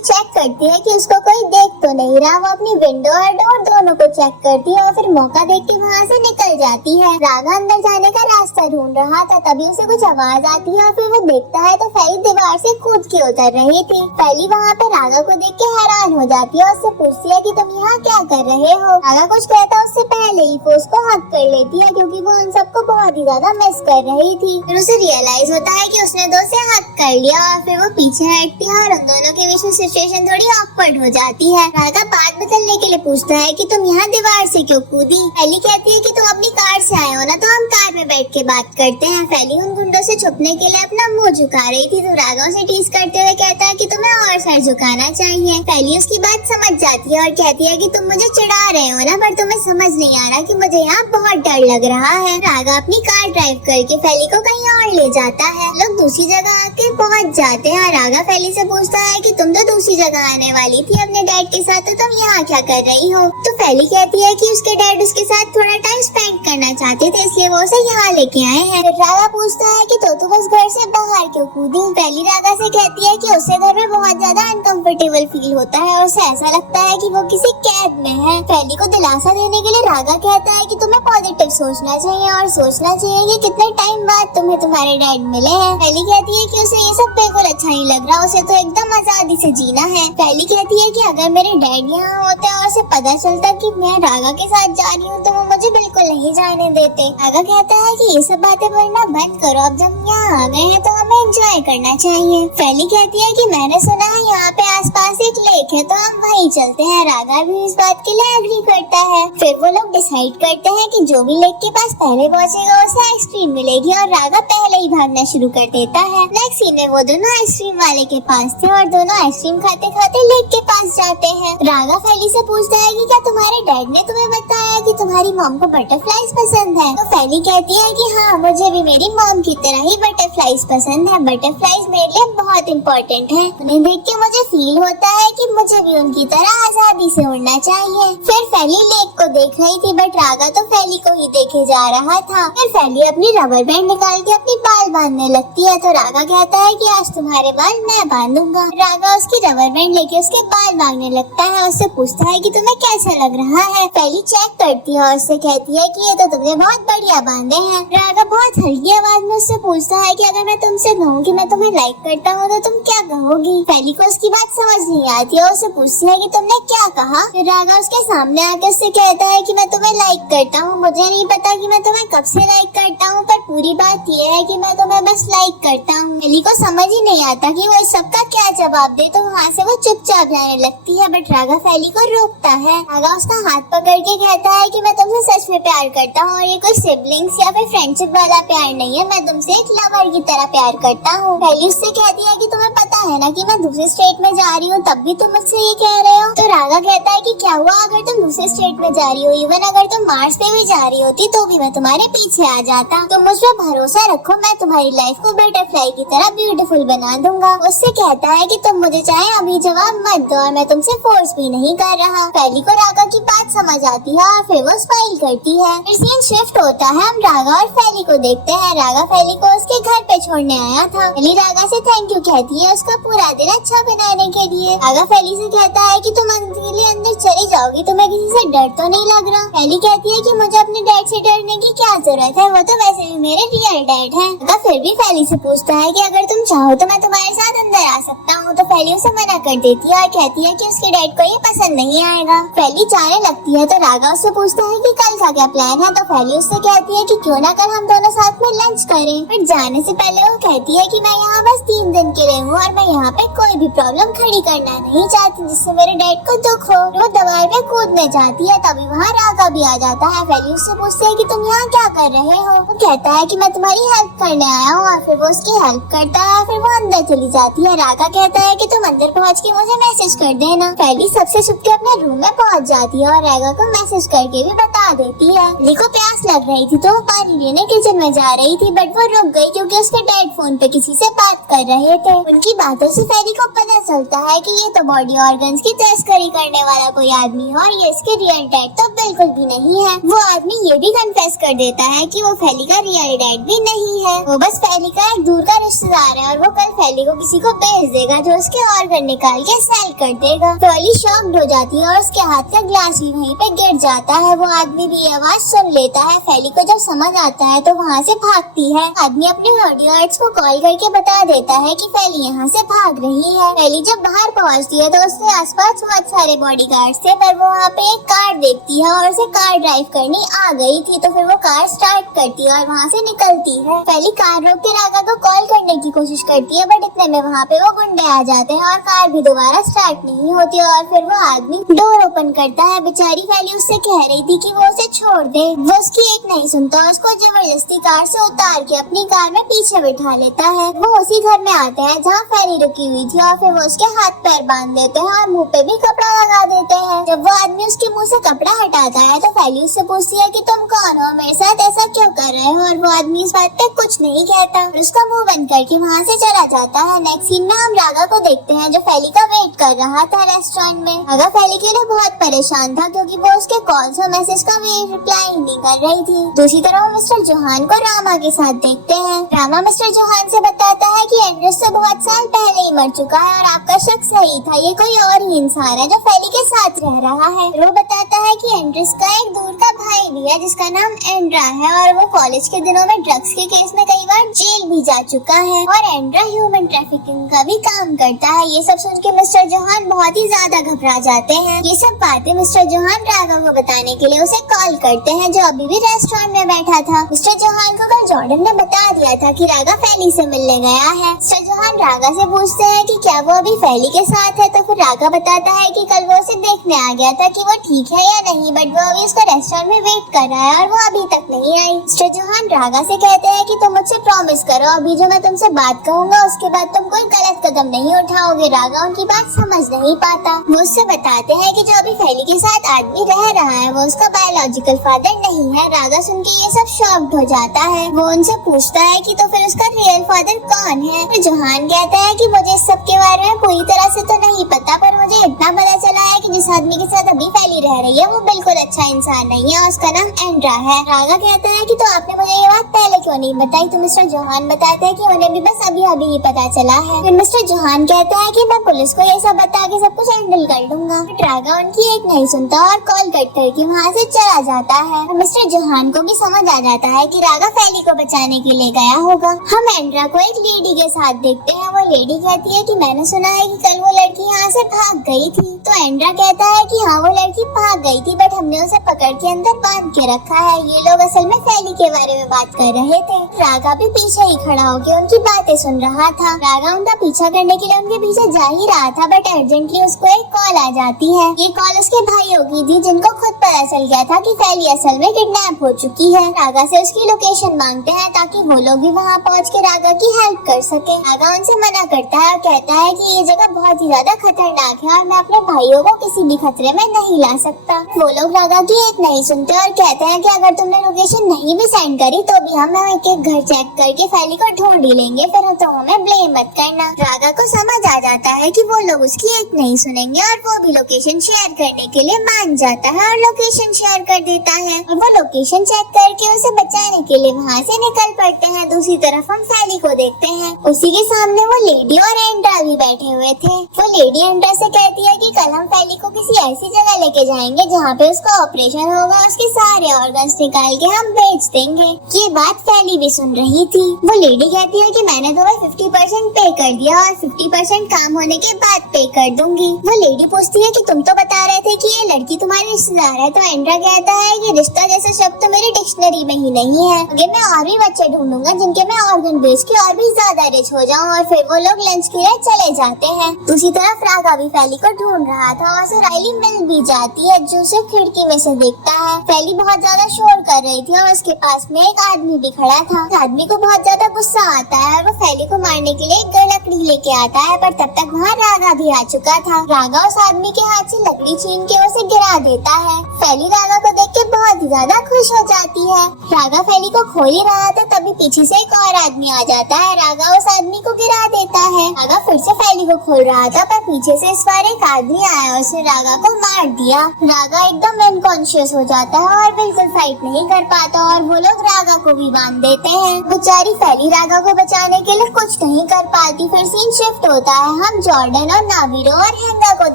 चेक करती है कि उसको कोई देख तो नहीं रहा। वो अपनी विंडो और डोर दोनों को चेक करती है और फिर मौका देख के वहाँ से निकल जाती है। राघव अंदर जाने का रास्ता ढूंढ रहा था, तभी उसे कुछ आवाज आती है और फिर वो देखता है तो फैली दीवार से कूद के उतर रही थी। फैली वहाँ पे राघव को देख के हैरान हो जाती है और उससे पूछती है कि तुम यहाँ क्या कर रहे हो। राघव कुछ कहता उससे पहले ही वो उसको हक कर लेती है, क्योंकि वो उन सबको बहुत ही ज्यादा मिस कर रही थी। फिर उसे रियलाइज होता है कि उसने दो से हक कर लिया और फिर वो पीछे हटती है और उन दोनों के बीच में सिचुएशन थोड़ी ऑकवर्ड हो जाती है। राघव बात बदलने के लिए पूछता है कि तुम यहाँ दीवार से क्यों कूदी। फैली कहती है कि तुम अपनी कार से आए हो ना, तो हम कार में बैठ के बात करते हैं। फैली उन गुंडों से छुपने के लिए अपना मुंह झुका रही थी तो राघव से टीज करते हुए कहता है कि तुम्हें और सर झुकाना चाहिए। फैली उसकी बात समझ जाती है और कहती है कि तुम मुझे चिढ़ा रहे हो ना, पर तुम्हें समझ नहीं आ रहा कि मुझे यहाँ बहुत डर लग रहा है। राघव अपनी कार ड्राइव करके फैली को कहीं और ले जाता है। लोग दूसरी जगह आके पहुँच जाते हैं और राघव फैली से पूछता है कि तुम तो दूसरी जगह आने वाली थी अपने डैड के साथ, तो तुम यहाँ क्या कर रही हो। तो फैली कहती है कि उसके डैड उसके साथ थोड़ा टाइम स्पेंड करना चाहते थे, इसलिए वो उसे यहाँ लेके आए हैं। राघव पूछता है कि तो बस घर से बाहर क्यों कूदी। फैली राघव से कहती है कि उसे घर में बहुत ज्यादा अनकंफर्टेबल फील होता है और उसे ऐसा लगता है कि वो किसी कैद में है। फैली को दिलासा देने के लिए राघव कहता है कि तुम्हें पॉजिटिव सोचना चाहिए और सोचना चाहिए कि कितने टाइम बाद तुम्हें तुम्हारे डैड मिले हैं। फैली कहती है कि उसे ये सब बिल्कुल अच्छा नहीं लग रहा, उसे तो एकदम आजादी से जीना है। फैली कहती है कि अगर मेरे डैड यहाँ होते और उसे पता चलता कि मैं राघव के साथ जा रही हूँ तो वो मुझे बिल्कुल नहीं जाने देते। राघव कहता है कि ये सब बातें बोलना बंद करो, अब जब यहाँ आ गए हैं तो हमें एंजॉय करना चाहिए। फैली कहती है कि मैंने सुना है यहाँ पे आसपास एक लेक है, तो हम वहीं चलते हैं। राघव भी इस बात के लिए एग्री करता है। फिर वो लोग डिसाइड करते हैं कि जो भी लेक के पास पहले पहुँचेगा उसे आइसक्रीम मिलेगी और राघव पहले ही भागना शुरू कर देता है। नेक्स्ट सीन में वो दोनों आइसक्रीम वाले के पास थे और दोनों आइसक्रीम खाते खाते लेक के पास जाते हैं। राघव फैली से पूछता है कि क्या तुम्हारे डैड ने तुम्हें बताया कि तुम्हारी मॉम को बटरफ्लाईज पसंद है। तो फैली कहती है कि हाँ, मुझे भी मेरी मॉम की तरह ही बटरफ्लाईज पसंद है। बटरफ्लाईज मेरे लिए बहुत इम्पोर्टेंट है। उन्हें देख के मुझे फील होता है कि मुझे भी उनकी तरह आजादी से उड़ना चाहिए। फिर फैली लेक को देख रही थी बट राघव तो फैली को ही देखे जा रहा था। फिर फैली अपनी रबर बैंड निकाल के अपनी बाल बांधने लगती है तो राघव कहता है कि आज तुम्हारे बाल मैं बांधूंगा। राघव उसकी रबर बैंड लेके उसके बाल बांधने लगता है। उससे पूछता है कि तुम्हें कैसा लग रहा है। फैली चेक करती है और उससे कहती है कि ये तो तुमने बहुत बढ़िया बांधे हैं। राघव बहुत हल्की आवाज में उससे पूछता है कि अगर मैं तुमसे कहूँ कि मैं तुम्हें लाइक करता हूँ तो तुम क्या कहोगी। फैली को उसकी बात समझ नहीं आती है और उससे पूछती है कि तुमने क्या कहा। फिर राघव उसके सामने आके उससे कहता है कि मैं तुम्हें लाइक करता हूँ। मुझे नहीं पता कि मैं तुम्हें कब से लाइक करता हूँ, पर पूरी बात ये है कि मैं तुम्हें बस लाइक करता हूँ। फैली को समझ ही नहीं आता कि वो इस सबका क्या जवाब दे, तो वहाँ से वो चुपचाप जाने लगती है बट राघव फैली को रोकता है। राघव उसका हाथ पकड़ के कहता है कि मैं तुमसे सच में प्यार करता हूँ और ये कोई सिबलिंग्स या फिर फ्रेंडशिप वाला प्यार नहीं है, मैं तुमसे एक लवर की तरह प्यार करता हूँ। फैली उससे कहती है कि तुम्हें पता है ना कि मैं दूसरे स्टेट में जा रही हूँ, तब भी तुम मुझसे ये कह रहे हो। तो राघव कहता है कि क्या हुआ अगर तुम दूसरे स्टेट में जा रही हो, इवन अगर तुम मार्स पे भी जा रही होती तो भी मैं तुम्हारे पीछे आ जाता। तुम मुझ पर भरोसा रखो, मैं तुम्हारी लाइफ को बटरफ्लाई की तरह ब्यूटीफुल बना दूंगा। उससे कहता है कि तुम मुझे चाहे अभी जवाब मत दो और मैं तुमसे फोर्स भी नहीं कर रहा। फैली को राघव की बात समझ आती है और फिर वो स्माइल करती है। फिर सीन शिफ्ट होता है, हम राघव और फैली को देखते हैं। राघव फैली को उसके घर पे छोड़ने आया था। फैली राघव से थैंक यू कहती है उसका पूरा दिन अच्छा बनाने के लिए। राघव फैली से कहता है कि तुम अकेले अंदर चली जाओ जाओगी? तुम्हें किसी से डर तो नहीं लग रहा? फैली कहती है कि मुझे अपने डैड से डरने की क्या जरूरत है, वो तो वैसे भी मेरे रियल डैड हैं। रागा फिर भी फैली से पूछता है कि अगर तुम चाहो तो मैं तुम्हारे साथ अंदर आ सकता हूँ, तो फैली उसे मना कर देती है और कहती है कि उसके डैड को ये पसंद नहीं आएगा। फैली जाने लगती है तो रागा उससे पूछता है कि कल का क्या प्लान है, तो फैली उससे कहती है कि क्यों ना कल हम दोनों साथ में लंच करें। फिर जाने से पहले वो कहती है कि मैं यहाँ बस 3 दिन के लिए हूँ और मैं यहाँ पे कोई भी प्रॉब्लम खड़ी करना नहीं चाहती जिससे मेरे डैड को दुख हो। वो दीवार पे कूदने जाती है, तभी वहाँ रागा भी आ जाता है। फैली उससे पूछती है कि तुम यहाँ क्या कर रहे हो? वो कहता है कि मैं तुम्हारी हेल्प करने आया हूँ, और फिर वो उसकी हेल्प करता है। फिर वो अंदर चली जाती है। रागा कहता है कि तुम अंदर पहुँच के मुझे मैसेज कर देना। फैली सबसे छुप के अपने रूम में पहुँच जाती है और रागा को मैसेज करके भी बता देती है। फैली को प्यास लग रही थी तो वो पानी लेने किचन में जा रही थी, बट वो रुक गई क्योंकि उसके डैड फोन पे किसी से बात कर रहे थे। उनकी बातों से फैली को पता चलता है कि ये तो बॉडी ऑर्गन्स की तस्करी करने वाला कोई आदमी है और ये इसके रियल डैड तो बिल्कुल भी नहीं है। वो आदमी ये भी कन्फेस कर देता है कि वो फैली का रियल डैड भी नहीं है, वो बस फैली का एक दूर का रिश्तेदार है और वो कल फैली को किसी को बेच देगा जो उसके ऑर्गन निकाल के सेल कर देगा। फैली शॉक्ड हो जाती है और उसके हाथ का ग्लास भी वहीं पे गिर जाता है। वो आदमी भी ये आवाज सुन लेता है। फैली को जब समझ आता है तो वहाँ से भागती है। आदमी अपने बॉडीगार्ड्स को कॉल करके बता देता है कि फैली यहाँ से भाग रही है। फैली जब बाहर पहुँचती है तो उसके आसपास बहुत सारे बॉडीगार्ड्स थे, पर वो वहाँ पे एक कार देखती है और उसे कार ड्राइव करनी आ गई थी, तो फिर वो कार स्टार्ट करती है और वहाँ से निकलती है। फैली कार रोक के रागा को कॉल करने की कोशिश करती है, बट इतने में वहाँ पे वो गुंडे आ जाते हैं और कार भी दोबारा स्टार्ट नहीं होती और फिर वो आदमी डोर ओपन करता है। बेचारी फैली उससे कह रही थी कि वो उसे छोड़ दे, वो उसकी एक नहीं सुनता, उसको जबरदस्ती कार से उतार के अपनी कार में पीछे बिठा लेता है। वो उसी घर में आते हैं जहाँ फैली रुकी हुई थी और फिर वो उसके हाथ पैर बांध देते हैं और मुंह पे भी कपड़ा लगा देते हैं। जब वो आदमी उसके मुंह से कपड़ा हटाता है तो फैली उससे पूछती है कि तुम कौन हो, मेरे साथ ऐसा क्यों कर रहे हो, और वो आदमी इस बात पे कुछ नहीं कहता, उसका मुंह बंद करके वहाँ से चला जाता है। नेक्स्ट सीन में हम रागा को देखते हैं जो फैली का वेट कर रहा था रेस्टोरेंट में। रागा फैली के लिए बहुत परेशान था क्योंकि वो उसके कॉल्स और मैसेज का रिप्लाई नहीं कर रही थी। दूसरी तरफ मिस्टर जोहान को रामा के साथ देखते हैं। रामा मिस्टर जोहान से बताता है कि एंड्रस से बहुत साल पहले ही मर चुका है और आपका शक सही था, ये कोई और ही इंसान है जो फैली के साथ रह रहा है। वो बताता है कि एंड्रस का एक दूर का भाई भी है जिसका नाम एंड्रा है और वो कॉलेज के दिनों में ड्रग्स के केस में कई बार जेल भी जा चुका है और एंड्रा ह्यूमन ट्रैफिकिंग का भी काम करता है। ये सब सुन के मिस्टर जोहान बहुत ही ज्यादा घबरा जाते हैं। ये सब बातें मिस्टर जोहान रागा को बताने के लिए उसे कॉल करते हैं जो अभी भी रेस्टोरेंट में बैठा था। मिस्टर जोहान को कल जॉर्डन ने बता दिया था कि रागा फैली से मिलने गया है। मिस्टर जोहान रागा से पूछते हैं कि क्या वो अभी फैली के साथ है, तो फिर रागा बताता है कि कल वो उसे देखने आ गया था कि वो ठीक है या नहीं, बट वो अभी उसका रेस्टोरेंट में वेट कर रहा है और वो अभी तक नहीं आई। मिस्टर जोहान रागा से कहते हैं कि तुम मुझसे प्रॉमिस करो अभी जो मैं तुमसे बात कहूँगा उसके बाद तुम कोई गलत कदम नहीं उठाओगे। रागा उनकी बात समझ नहीं पाता। वो उससे बताते हैं कि जो अभी फैली के साथ आदमी रह रहा है वो उसका बायोलॉजिकल फादर नहीं है। रागा सुन के ये सब शॉक्ड हो जाता है। वो उनसे पूछता है कि तो फिर उसका रियल फादर कौन है। फिर जोहान कहता है कि मुझे इस सब के बारे में पूरी तरह से तो नहीं पता, पर मुझे इतना पता चला है कि जिस आदमी के साथ अभी फैली रह रही है वो बिल्कुल अच्छा इंसान नहीं है, उसका नाम एंड्रा है। रागा कहता है कि तो आपने मुझे ये बात पहले क्यों नहीं बताई। तो मिस्टर जोहान बताते हैं कि उन्हें भी बस अभी अभी ही पता चला है। फिर मिस्टर जोहान कहता है कि मैं पुलिस को ये सब बता के सब कुछ हैंडल कर लूंगा। रागा उनकी एक नहीं सुनता और कॉल कट करके वहाँ से चला जाता है। मिस्टर जोहान को भी समझ आ जाता है कि रागा फैली को बचाने के लिए गया होगा। हम एंड्रा को एक लेडी के साथ देखते हैं। वो लेडी कहती है कि मैंने सुना है कि कल वो लड़की यहाँ से भाग गई थी। तो एंड्रा कहता है कि हाँ वो लड़की भाग गई थी, बट हमने उसे पकड़ के अंदर बांध के रखा है। ये लोग असल में फैली के बारे में बात कर रहे थे। रागा भी पीछे ही खड़ा होकर उनकी बातें सुन रहा था। रागा उनका पीछा करने के लिए उनके पीछे जा ही रहा था, बट अर्जेंटली उसको एक कॉल आ जाती है। ये कॉल उसके भाइयों की थी जिनको खुद पता चल गया था कि फैली असल में किडनैप हो चुकी है। रागा से उसकी लोकेशन मांगते हैं ताकि वो लोग भी वहाँ पहुँच के रागा की हेल्प कर सके। रागा उनसे मना करता है और कहता है कि ये जगह बहुत ही ज्यादा खतरनाक है और मैं अपने भाइयों को किसी भी खतरे में नहीं ला सकता। वो लोग रागा की एक नहीं सुनते और कहते हैं कि अगर तुमने लोकेशन नहीं भी सेंड करी तो भी हम एक एक घर चेक करके फैली को ढूंढ ही लेंगे, फिर तो हमें ब्लेम मत करना। रागा को समझ आ जाता है कि वो लोग उसकी एक नहीं सुनेंगे और वो भी लोकेशन शेयर करने के लिए मान जाता है और लोकेशन शेयर कर देता है। और वो लोकेशन चेक करके उसे बचाने के लिए वहाँ से निकल पड़ते हैं। दूसरी तरफ हम फैली को देखते हैं। उसी के सामने वो लेडी और एंड्रा भी बैठे हुए थे। वो लेडी एंड्रा से कहती है कि कल हम फैली को किसी ऐसी जगह लेके जाएंगे जाएंगे जहाँ पे उसका ऑपरेशन होगा, उसके सारे ऑर्गन्स निकाल के हम बेच देंगे। ये बात फैली भी सुन रही थी। वो लेडी कहती है कि मैंने तुम्हें 50% पे कर दिया और 50% काम होने के बाद पे कर दूंगी। वो लेडी पूछती है कि तुम तो बता रहे थे कि ये लड़की तुम्हारी रिश्तेदार है। तो एंड्रा कहता है कि रिश्ता जैसा शब्द तो मेरी डिक्शनरी में ही नहीं है। आगे मैं और भी बच्चे ढूंढूंगा जिनके मैं ऑर्गन बेच के और भी ज्यादा रिच हो जाऊँ। और फिर वो लोग लंच के लिए चले जाते हैं। दूसरी तरफ रागा भी फैली को ढूंढ रहा था और उसे राइली मिल भी जाती है जो उसे खिड़की में से देखता है। फैली बहुत ज्यादा शोर कर रही थी और उसके पास में एक आदमी भी खड़ा था। आदमी को बहुत ज्यादा गुस्सा आता है और वो फैली को मारने के लिए एक लकड़ी लेके आता है, पर तब तक वहाँ रागा भी आ चुका था। रागा उस आदमी के हाथ से लकड़ी छीन के उसे गिरा देता है। फैली रागा को देख के बहुत ही ज्यादा खुश हो जाती है। रागा फैली को खो ही रहा था, तभी पीछे से एक और आदमी आ जाता है। रागा उस आदमी को गिरा देता है। रागा फिर से फैली को खोल रहा था, पर पीछे से इस बार एक आदमी आया और उसने रागा को मार दिया। रागा एकदम अनकॉन्शियस हो जाता है और बिल्कुल फाइट नहीं कर पाता और वो लोग रागा को भी बांध देते हैं। बेचारी फैली रागा को बचाने के लिए कुछ नहीं कर पाती। फिर सीन शिफ्ट होता है। हम जॉर्डन और नावीरो और हेंगा को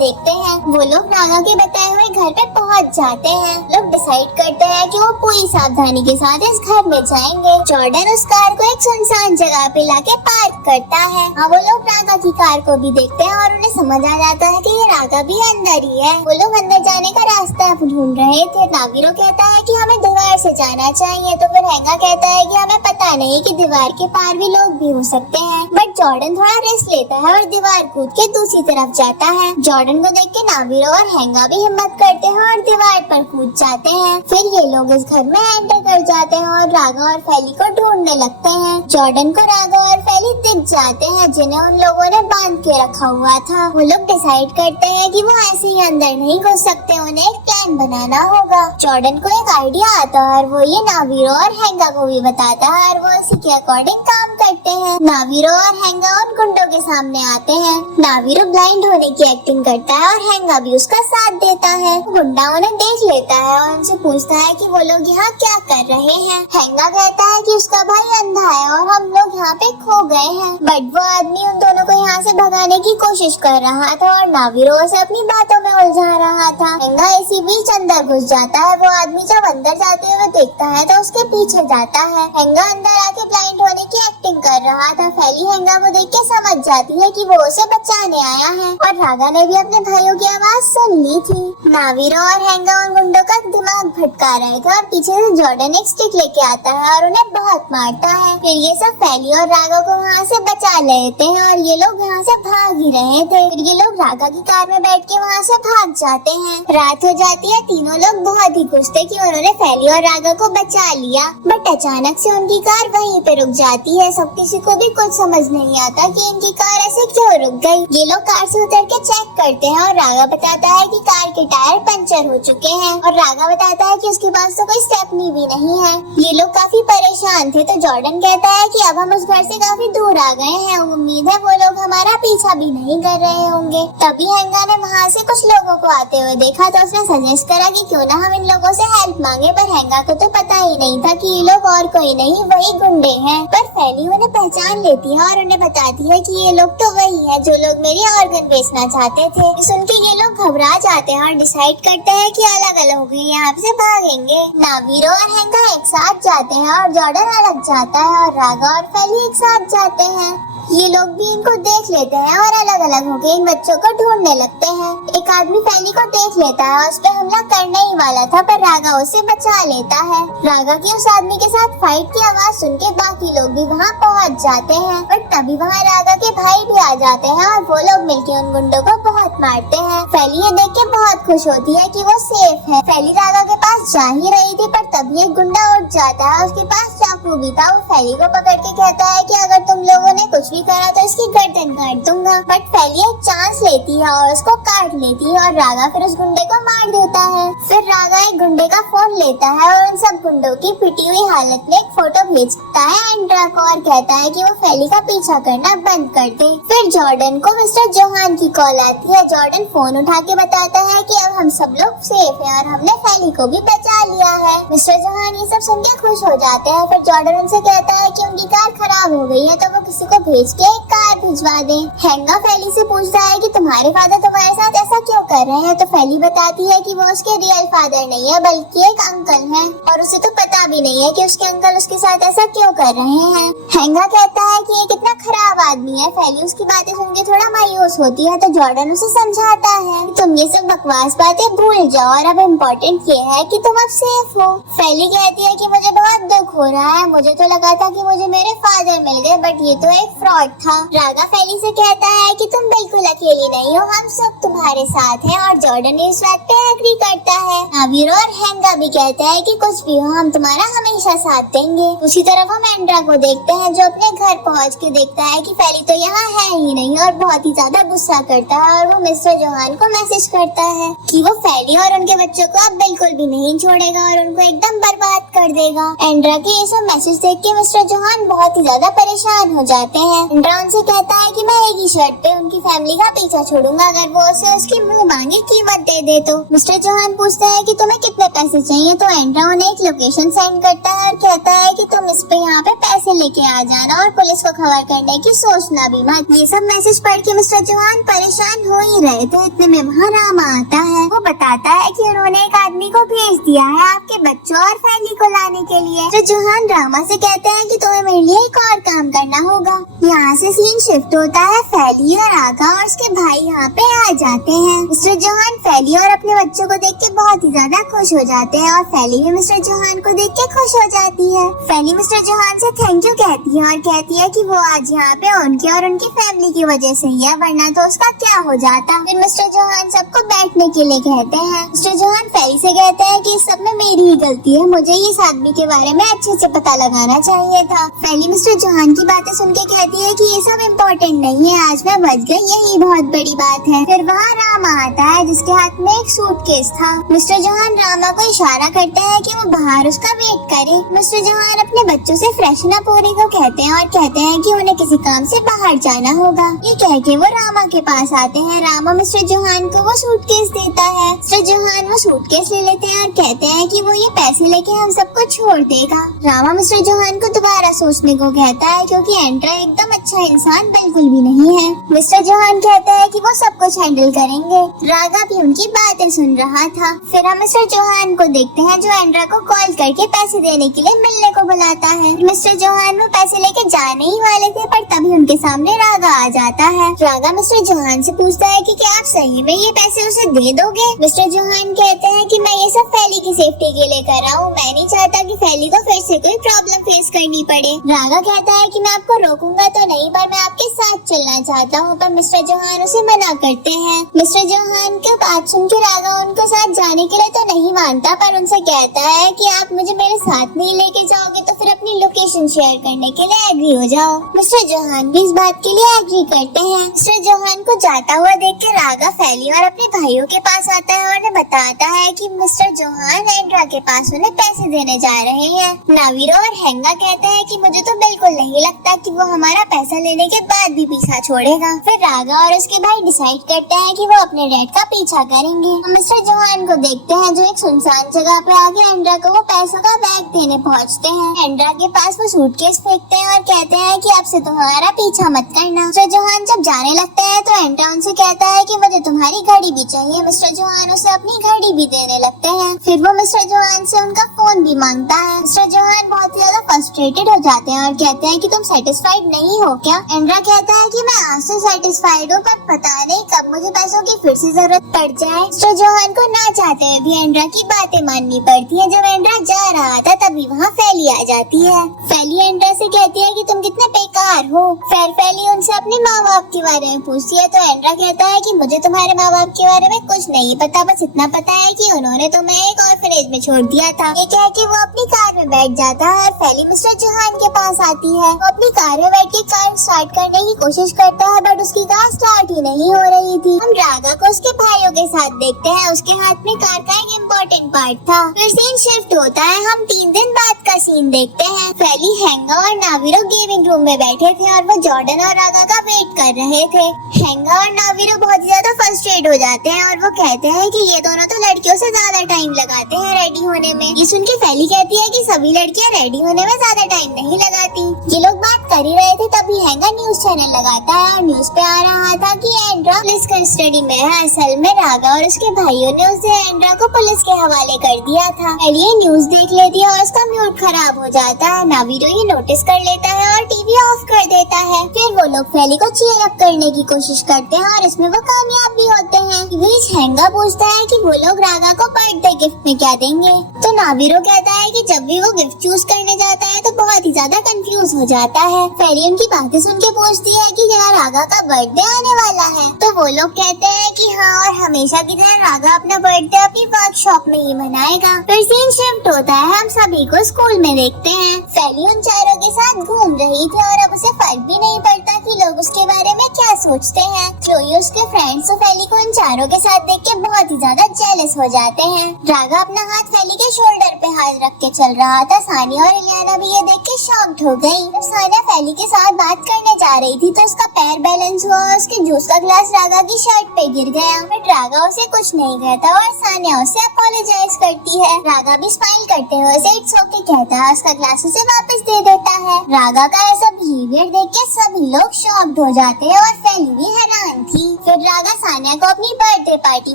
देखते हैं। वो लोग रागा के बताए हुए घर पे पहुंच जाते हैं। लोग डिसाइड करते हैं कि वो पूरी सावधानी के साथ इस घर में जाएंगे। जॉर्डन उस कार को एक सुनसान जगह पे लाके पार्क करता है। हाँ, वो लोग रागा की कार को भी देखते हैं और उन्हें समझ आ जाता है कि ये रागा भी अंदर ही है। वो लोग अंदर जाने का रास्ता ढूंढ रहे थे। नावीरो कहता है कि हमें दीवार से जाना चाहिए, तो फिर हेंगा कहता है कि हमें पता नहीं कि दीवार के पार भी लोग भी हो सकते हैं। बट जॉर्डन थोड़ा रिस्क लेता है और दीवार कूद के दूसरी तरफ जाता है। जॉर्डन को देख के नावीरो और हेंगा भी हिम्मत करते हैं और दीवार पर कूद जाते हैं। फिर ये लोग इस घर में एंटर कर जाते हैं और रागा और फैली को ढूंढने लगते हैं। जॉर्डन को रागा और फैली दिख जाते हैं जिन्हें उन लोगों ने बांध के रखा हुआ था। वो लोग डिसाइड करते हैं कि वो ऐसे ही अंदर नहीं घुस सकते, उन्हें एक प्लान बनाना होगा। जॉर्डन को एक आइडिया आता है और वो ये नावीरो और हेंगा को भी बताता है और वो इसी के अकॉर्डिंग काम करते हैं। नावीरो और हेंगा उन गुंडों के सामने आते हैं। नावीरो ब्लाइंड होने की एक्टिंग करता है और हेंगा भी उसका साथ देता है। गुंडा उन्हें देख लेता है और उनसे पूछता है कि वो लोग यहाँ क्या कर रहे हैं। हेंगा कहता है कि उसका भाई अंधा है और हम लोग यहाँ पे खो गए हैं। बट वो आदमी उन दोनों को यहाँ से भगाने की कोशिश कर रहा था और नावीरो उसे अपनी बातों में उलझा रहा था। हेंगा इसी बीच अंदर घुस जाता है। वो आदमी जब अंदर जाते हुए देखता है तो उसके पीछे जाता है। हेंगा अंदर आके ब्लाइंड होने की एक्टिंग कर रहा था। फैली हेंगा को देख के समझ जाती है कि वो उसे बचाने आया है और रागा ने भी अपने भाइयों की आवाज सुन ली थी। नावीरो और हेंगा उन गुंडों का दिमाग भटका रहे थे और पीछे से जॉर्डन एक स्टिक लेके आता है और उन्हें बहुत मारता है। फिर ये सब फैली और रागा को वहाँ से बचा लेते हैं और ये लोग यहाँ से भाग ही रहे थे। फिर ये लोग रागा की कार में बैठ के वहाँ से भाग जाते हैं। रात हो जाती है। तीनों लोग बहुत ही खुश थे कि उन्होंने फैली और रागा को बचा लिया। बट अचानक से उनकी कार वहीं पे रुक जाती है। सब किसी को भी कुछ समझ नहीं आता कि इनकी कार ऐसे क्यों रुक गई। ये लोग कार से उतर के चेक करते हैं और रागा बताता है कि कार के टायर पंचर हो चुके हैं और रागा बताता है कि उसके पास तो कोई स्टेपनी भी नहीं है। ये लोग काफी परेशान थे। तो जॉर्डन कहता है कि अब हम उस घर से काफी दूर आ गए हैं, उम्मीद है वो लोग हमारा पीछा भी नहीं कर रहे होंगे। तभी हेंगा ने वहाँ से कुछ लोगों को आते हुए देखा तो उसने सजेस्ट करा कि क्यों ना हम इन लोगों से हेल्प मांगे। पर हेंगा को तो पता ही नहीं था कि ये लोग और कोई नहीं वही गुंडे हैं। पर फैली उन्हें पहचान लेती है और उन्हें बताती है कि ये लोग तो वही है जो लोग मेरी ऑर्गन बेचना चाहते थे। सुन के ये लोग घबरा जाते हैं और डिसाइड करते हैं कि अलग अलग होकर यहाँ से भागेंगे। नावीरो और हेंगा एक साथ जाते हैं और जॉर्डन अलग जाता है और रागा और फैली एक साथ जाते हैं। ये लोग भी इनको देख लेते हैं और अलग अलग होकर इन बच्चों को ढूंढने लगते हैं। एक आदमी फैली को देख लेता है, उस पर हमला करने ही वाला था पर रागा उसे बचा लेता है। रागा की उस आदमी के साथ फाइट की आवाज सुन के बाकी लोग भी वहाँ पहुँच जाते हैं। बट तभी वहाँ रागा के भाई भी आ जाते हैं और वो लोग मिलकर उन गुंडों को बहुत मारते हैं। फैली ये देख के बहुत खुश होती है कि वो सेफ है। फैली रागा के पास जा ही रही थी पर तभी एक गुंडा उठ जाता है, उसके पास चाकू भी था। वो फैली को पकड़ के कहता है कि अगर तुम लोगों ने कुछ भी करा तो इसकी गर्दन काट दूंगा। बट फैली एक चांस लेती है और उसको काट लेती है और रागा फिर उस गुंडे को मार देता है। फिर रागा एक गुंडे का फोन लेता है और उन सब गुंडों की पिटी हुई हालत में एक फोटो भेजता है एंड्रा को और कहता है कि वो फैली का पीछा करना बंद कर दे। फिर जॉर्डन को मिस्टर जोहान की कॉल आती है। जॉर्डन फोन उठा के बताता है कि अब हम सब लोग सेफ हैं और हमने फैली को भी बचा लिया है। मिस्टर जोहान ये सब सुन के खुश हो जाते हैं। फिर जॉर्डन उनसे कहता है कि उनकी कार खराब हो गई है तो वो किसी को भेज के कार भिजवा दे। हेंगा फैली से पूछता है कि तुम्हारे फादर तुम्हारे साथ ऐसा क्यों कर रहे हैं। तो फैली बताती है कि वो उसके रियल फादर नहीं है बल्कि एक अंकल है और उसे तो पता भी नहीं है कि उसके अंकल उसके साथ ऐसा क्यों कर रहे हैं। हैंगा कहता है कि ये कितना खराब आदमी है। फैली उसकी बातें सुन के थोड़ा मायूस होती है तो जॉर्डन उसे समझाता है तुम ये सब बकवास बातें भूल जाओ और अब इम्पोर्टेंट ये है कि तुम अब सेफ हो। फैली कहती है कि मुझे बहुत दुख हो रहा है, मुझे तो लगा था कि मुझे मेरे फादर मिल गए बट ये तो एक फ्रॉड था। रागा फैली से कहता है कि तुम बिल्कुल अकेली नहीं हो, हम सब तुम्हारे साथ हैं और जॉर्डन इस बात पे एग्री करता है। नावीरो और हैंगा भी कहता है कि कुछ भी हो हम तुम्हारा हमेशा साथ देंगे। उसी तरफ हम एंड्रा को देखते हैं जो अपने घर पहुंच के देखता है कि फैली तो यहाँ है ही नहीं और बहुत ही ज्यादा गुस्सा करता है और वो मिस्टर जोहान को मैसेज करता है कि वो फैली और उनके बच्चों को अब बिल्कुल भी नहीं छोड़ेगा और उनको एकदम बर्बाद कर देगा। एंड्रा के ये सब मैसेज देख के मिस्टर जोहान बहुत ही ज्यादा परेशान हो जाते हैं। एंड्रा उनसे कहता है कि मैं एक ही शर्त पे उनकी फैमिली का पीछा छोड़ूंगा अगर वो उसे उसकी मुंह मांगी कीमत दे दे तो। मिस्टर जोहान पूछता है कि तुम्हें कितने पैसे चाहिए तो एंड्रा उन्हें एक लोकेशन सेंड करता है और कहता है कि तुम इस पे यहाँ पे पैसे लेके आ जाना और पुलिस को खबर करने की सोचना भी मत। ये सब मैसेज पढ़ के मिस्टर जोहान परेशान हो ही रहे थे इतने में वहाँ रामा आता है। वो बताता है कि उन्होंने एक आदमी को भेज दिया है आपके बच्चों और फैली को लाने के लिए। मिस्टर जोहान रामा से कहते हैं कि तुम्हें मेरे लिए एक और काम करना होगा। यहाँ से सीन शिफ्ट होता है, फैली और आगा और उसके भाई यहाँ पे आ जाते हैं। मिस्टर जोहान फैली और अपने बच्चों को देख के बहुत ही ज्यादा खुश हो जाते हैं और फैली भी मिस्टर जोहान को देख के खुश हो जाती है। फैली मिस्टर जोहान से थैंक यू कहती है और कहती है कि वो आज यहाँ पे उनके और उनकी फैमिली की वजह से ही है वरना तो उसका क्या हो जाता। फिर मिस्टर जोहान सबको बैठने के लिए कहते हैं। मिस्टर जोहान फैली से कहते हैं कि इस सब में मेरी ही गलती है, मुझे इस आदमी के बारे में अच्छे से पता लगाना चाहिए था। फैली मिस्टर जोहान की बातें सुन के कहती है कि ये सब इम्पोर्टेंट नहीं है, आज मैं बच गई यही बहुत बड़ी बात है। फिर वहाँ रामा आता है जिसके हाथ में एक सूटकेस था। मिस्टर जोहान रामा को इशारा करते हैं कि वो बाहर उसका वेट करे। मिस्टर जोहान अपने बच्चों से फ्रेशन अप होने को कहते हैं और कहते हैं कि उन्हें किसी काम से बाहर जाना होगा। ये कह के वो रामा के पास आते हैं। रामा मिस्टर जोहान को वो सूटकेस देता है। मिस्टर जोहान वो सूटकेस ले लेते हैं और कहते हैं कि वो ये पैसे लेके हम सबको छोड़ देगा। रामा मिस्टर जोहान को दोबारा सोचने को कहता है क्योंकि एंड्रा एकदम अच्छा इंसान बिल्कुल भी नहीं है। मिस्टर जोहान कहता है कि वो सब कुछ हैंडल करेंगे। रागा भी उनकी बातें सुन रहा था। फिर हम मिस्टर जोहान को देखते हैं जो एंड्रा को कॉल करके पैसे देने के लिए मिलने को बुलाता है। मिस्टर जोहान वो पैसे लेके जाने ही वाले थे पर तभी उनके सामने रागा आ जाता है। रागा मिस्टर जोहान से पूछता है कि क्या आप सही में ये पैसे उसे दे दोगे। मिस्टर जोहान कहते हैं कि मैं ये सब फैली की सेफ्टी के लिए कर रहा हूँ, मैं नहीं चाहता कि फैली को फिर से कोई प्रॉब्लम फेस करनी पड़े। रागा कहता है कि मैं आपको रोकूंगा तो नहीं पर मैं आपके साथ चलना चाहता हूँ, पर मिस्टर जोहान उसे मना करते हैं। मिस्टर जोहान की बात सुन के रागा उनको साथ जाने के लिए तो नहीं मानता पर उनसे कहता है कि आप मुझे मेरे साथ नहीं लेके जाओगे तो फिर अपनी लोकेशन शेयर करने के लिए एग्री हो जाओ। मिस्टर जोहान भी इस बात के लिए एग्री करते हैं। मिस्टर जोहान को जाता हुआ देख के रागा फैली और अपने भाइयों के पास आता है और उन्हें बताता है कि मिस्टर जोहान एंड्रा के पास उन्हें पैसे देने जा रहे हैं। नावीरो और हैंगा कहते हैं कि मुझे तो बिल्कुल नहीं लगता कि वो हमारा पैसा लेने के बाद भी पीछा छोड़ेगा। फिर रागा और उसके भाई डिसाइड करते हैं कि वो अपने डैड का पीछा करेंगे। हम मिस्टर जोहान को देखते हैं जो एक सुनसान जगह पे आके एंड्रा को वो पैसों का बैग देने पहुंचते हैं। एंड्रा के पास वो सूटकेस फेंकते हैं और कहते हैं कि अब से तुम्हारा पीछा मत करना। मिस्टर जोहान जब जाने लगते हैं तो एंड्रा उनसे कहता है कि मुझे तुम्हारी घड़ी भी चाहिए। मिस्टर जोहान उसे अपनी घड़ी भी देने लगते हैं। फिर वो मिस्टर जोहान से उनका फोन भी मांगता है। मिस्टर जोहान बहुत ज्यादा फ्रस्ट्रेटेड हो जाते हैं और कहते हैं कि तुम सेटिस्फाइड नहीं हो क्या। एंड्रा कहता है कि मैं आज से सेटिस्फाइड हूँ पर पता नहीं कब मुझे पैसों की फिर से जरूरत पड़ जाए। मिस्टर जोहान को ना चाहते हुए भी एंड्रा की बातें माननी पड़ती है। जब एंड्रा जा रहा था तभी वहाँ फैली आ जाती है। फैली एंड्रा से कहती है कि तुम कितने बेकार हो। फिर फैली उनसे अपने माँ बाप के बारे में पूछती है तो एंड्रा कहता है कि मुझे तुम्हारे माँ बाप के बारे में कुछ नहीं पता, बस इतना पता है कि उन्होंने तुम्हें एक ऑर्फनेज में छोड़ दिया था। ये कह के वो अपनी कार में बैठ जाता है और फैली मिस्टर जोहान के पास आती है। वो अपनी कार में बैठ के कार स्टार्ट करने की कोशिश करता है बट उसकी कार स्टार्ट ही नहीं हो रही थी। हम रागा को उसके भाइयों के साथ देखते हैं। उसके हाथ में कार का एक इम्पोर्टेंट पार्ट था। फिर सीन शिफ्ट होता है। हम 3 दिन बाद का सीन देखते हैं। फैली, हैंगा और नावीरो गेमिंग रूम में बैठे थे और वो जॉर्डन और रागा का वेट कर रहे थे। हैंगा और नावीरो बहुत ज्यादा फ्रस्ट्रेट हो जाते हैं और वो कहते हैं कि ये दोनों तो लड़कियों से ज्यादा टाइम लगाते हैं रेडी होने में। ये सुन के फैली कहती है कि सभी लड़कियां रेडी होने में ज्यादा टाइम नहीं लगाती। ये लोग बात कर ही रहे थे तभी हैंगा न्यूज चैनल लगाता है और न्यूज पे आ रहा था कि एंड्रा पुलिस कस्टडी में है असल में रागा और उसके भाइयों ने उस जयेंद्रा को पुलिस के हवाले कर दिया था। ये न्यूज देख लेती है और उसका मूड खराब हो जाता है। नावीरो ये नोटिस कर लेता है और टीवी ऑफ कर देता है। फिर वो लोग फैली को चीयर अप करने की कोशिश करते हैं और इसमें वो कामयाब भी होते हैं। बीच हैंगा पूछता है कि वो लोग रागा को बर्थडे गिफ्ट में क्या देंगे, तो नावीरो कहता है कि जब भी वो गिफ्ट चूज करने जाता है तो बहुत ही ज्यादा कंफ्यूज हो जाता है। फैली उनकी बातें सुन के पूछती है कि क्या रागा का बर्थडे आने वाला है, तो वो लोग कहते हैं कि हाँ, और हमेशा की तरह रागा अपना बर्थडे अपनी वर्कशॉप में ही मनाएगा। फिर सीन शिफ्ट होता है, हम सभी को स्कूल में देखते हैं। फैली उन चारों के साथ घूम रही थी और अब उसे फर्क भी नहीं पड़ता कि लोग उसके बारे में क्या सोचते हैं। क्लोई उसके फ्रेंड्स तो फैली को इन चारों के साथ देख के बहुत ही ज्यादा जेलस हो जाते हैं। रागा अपना हाथ फैली के शोल्डर पे हाथ रख के चल रहा था। सानिया और इलियाना भी ये देख के शॉक्ड हो गई। जब सानिया फैली के साथ बात करने जा रही थी तो उसका पैर बैलेंस हुआ और उसके जूस का ग्लास रागा की शर्ट पे गिर गया। बट रागा उसे कुछ नहीं कहता और सानिया उसे अपोलोजाइज करती है। रागा भी स्माइल करते हुए उसे इट्स ओके कहता है, उसका ग्लास उसे वापस दे देता है। रागा का ऐसा बिहेवियर देख के सभी लोग शॉक्ड हो जाते हैं और फैली भी हैरान थी। फिर रागा सानिया को अपनी बर्थडे पार्टी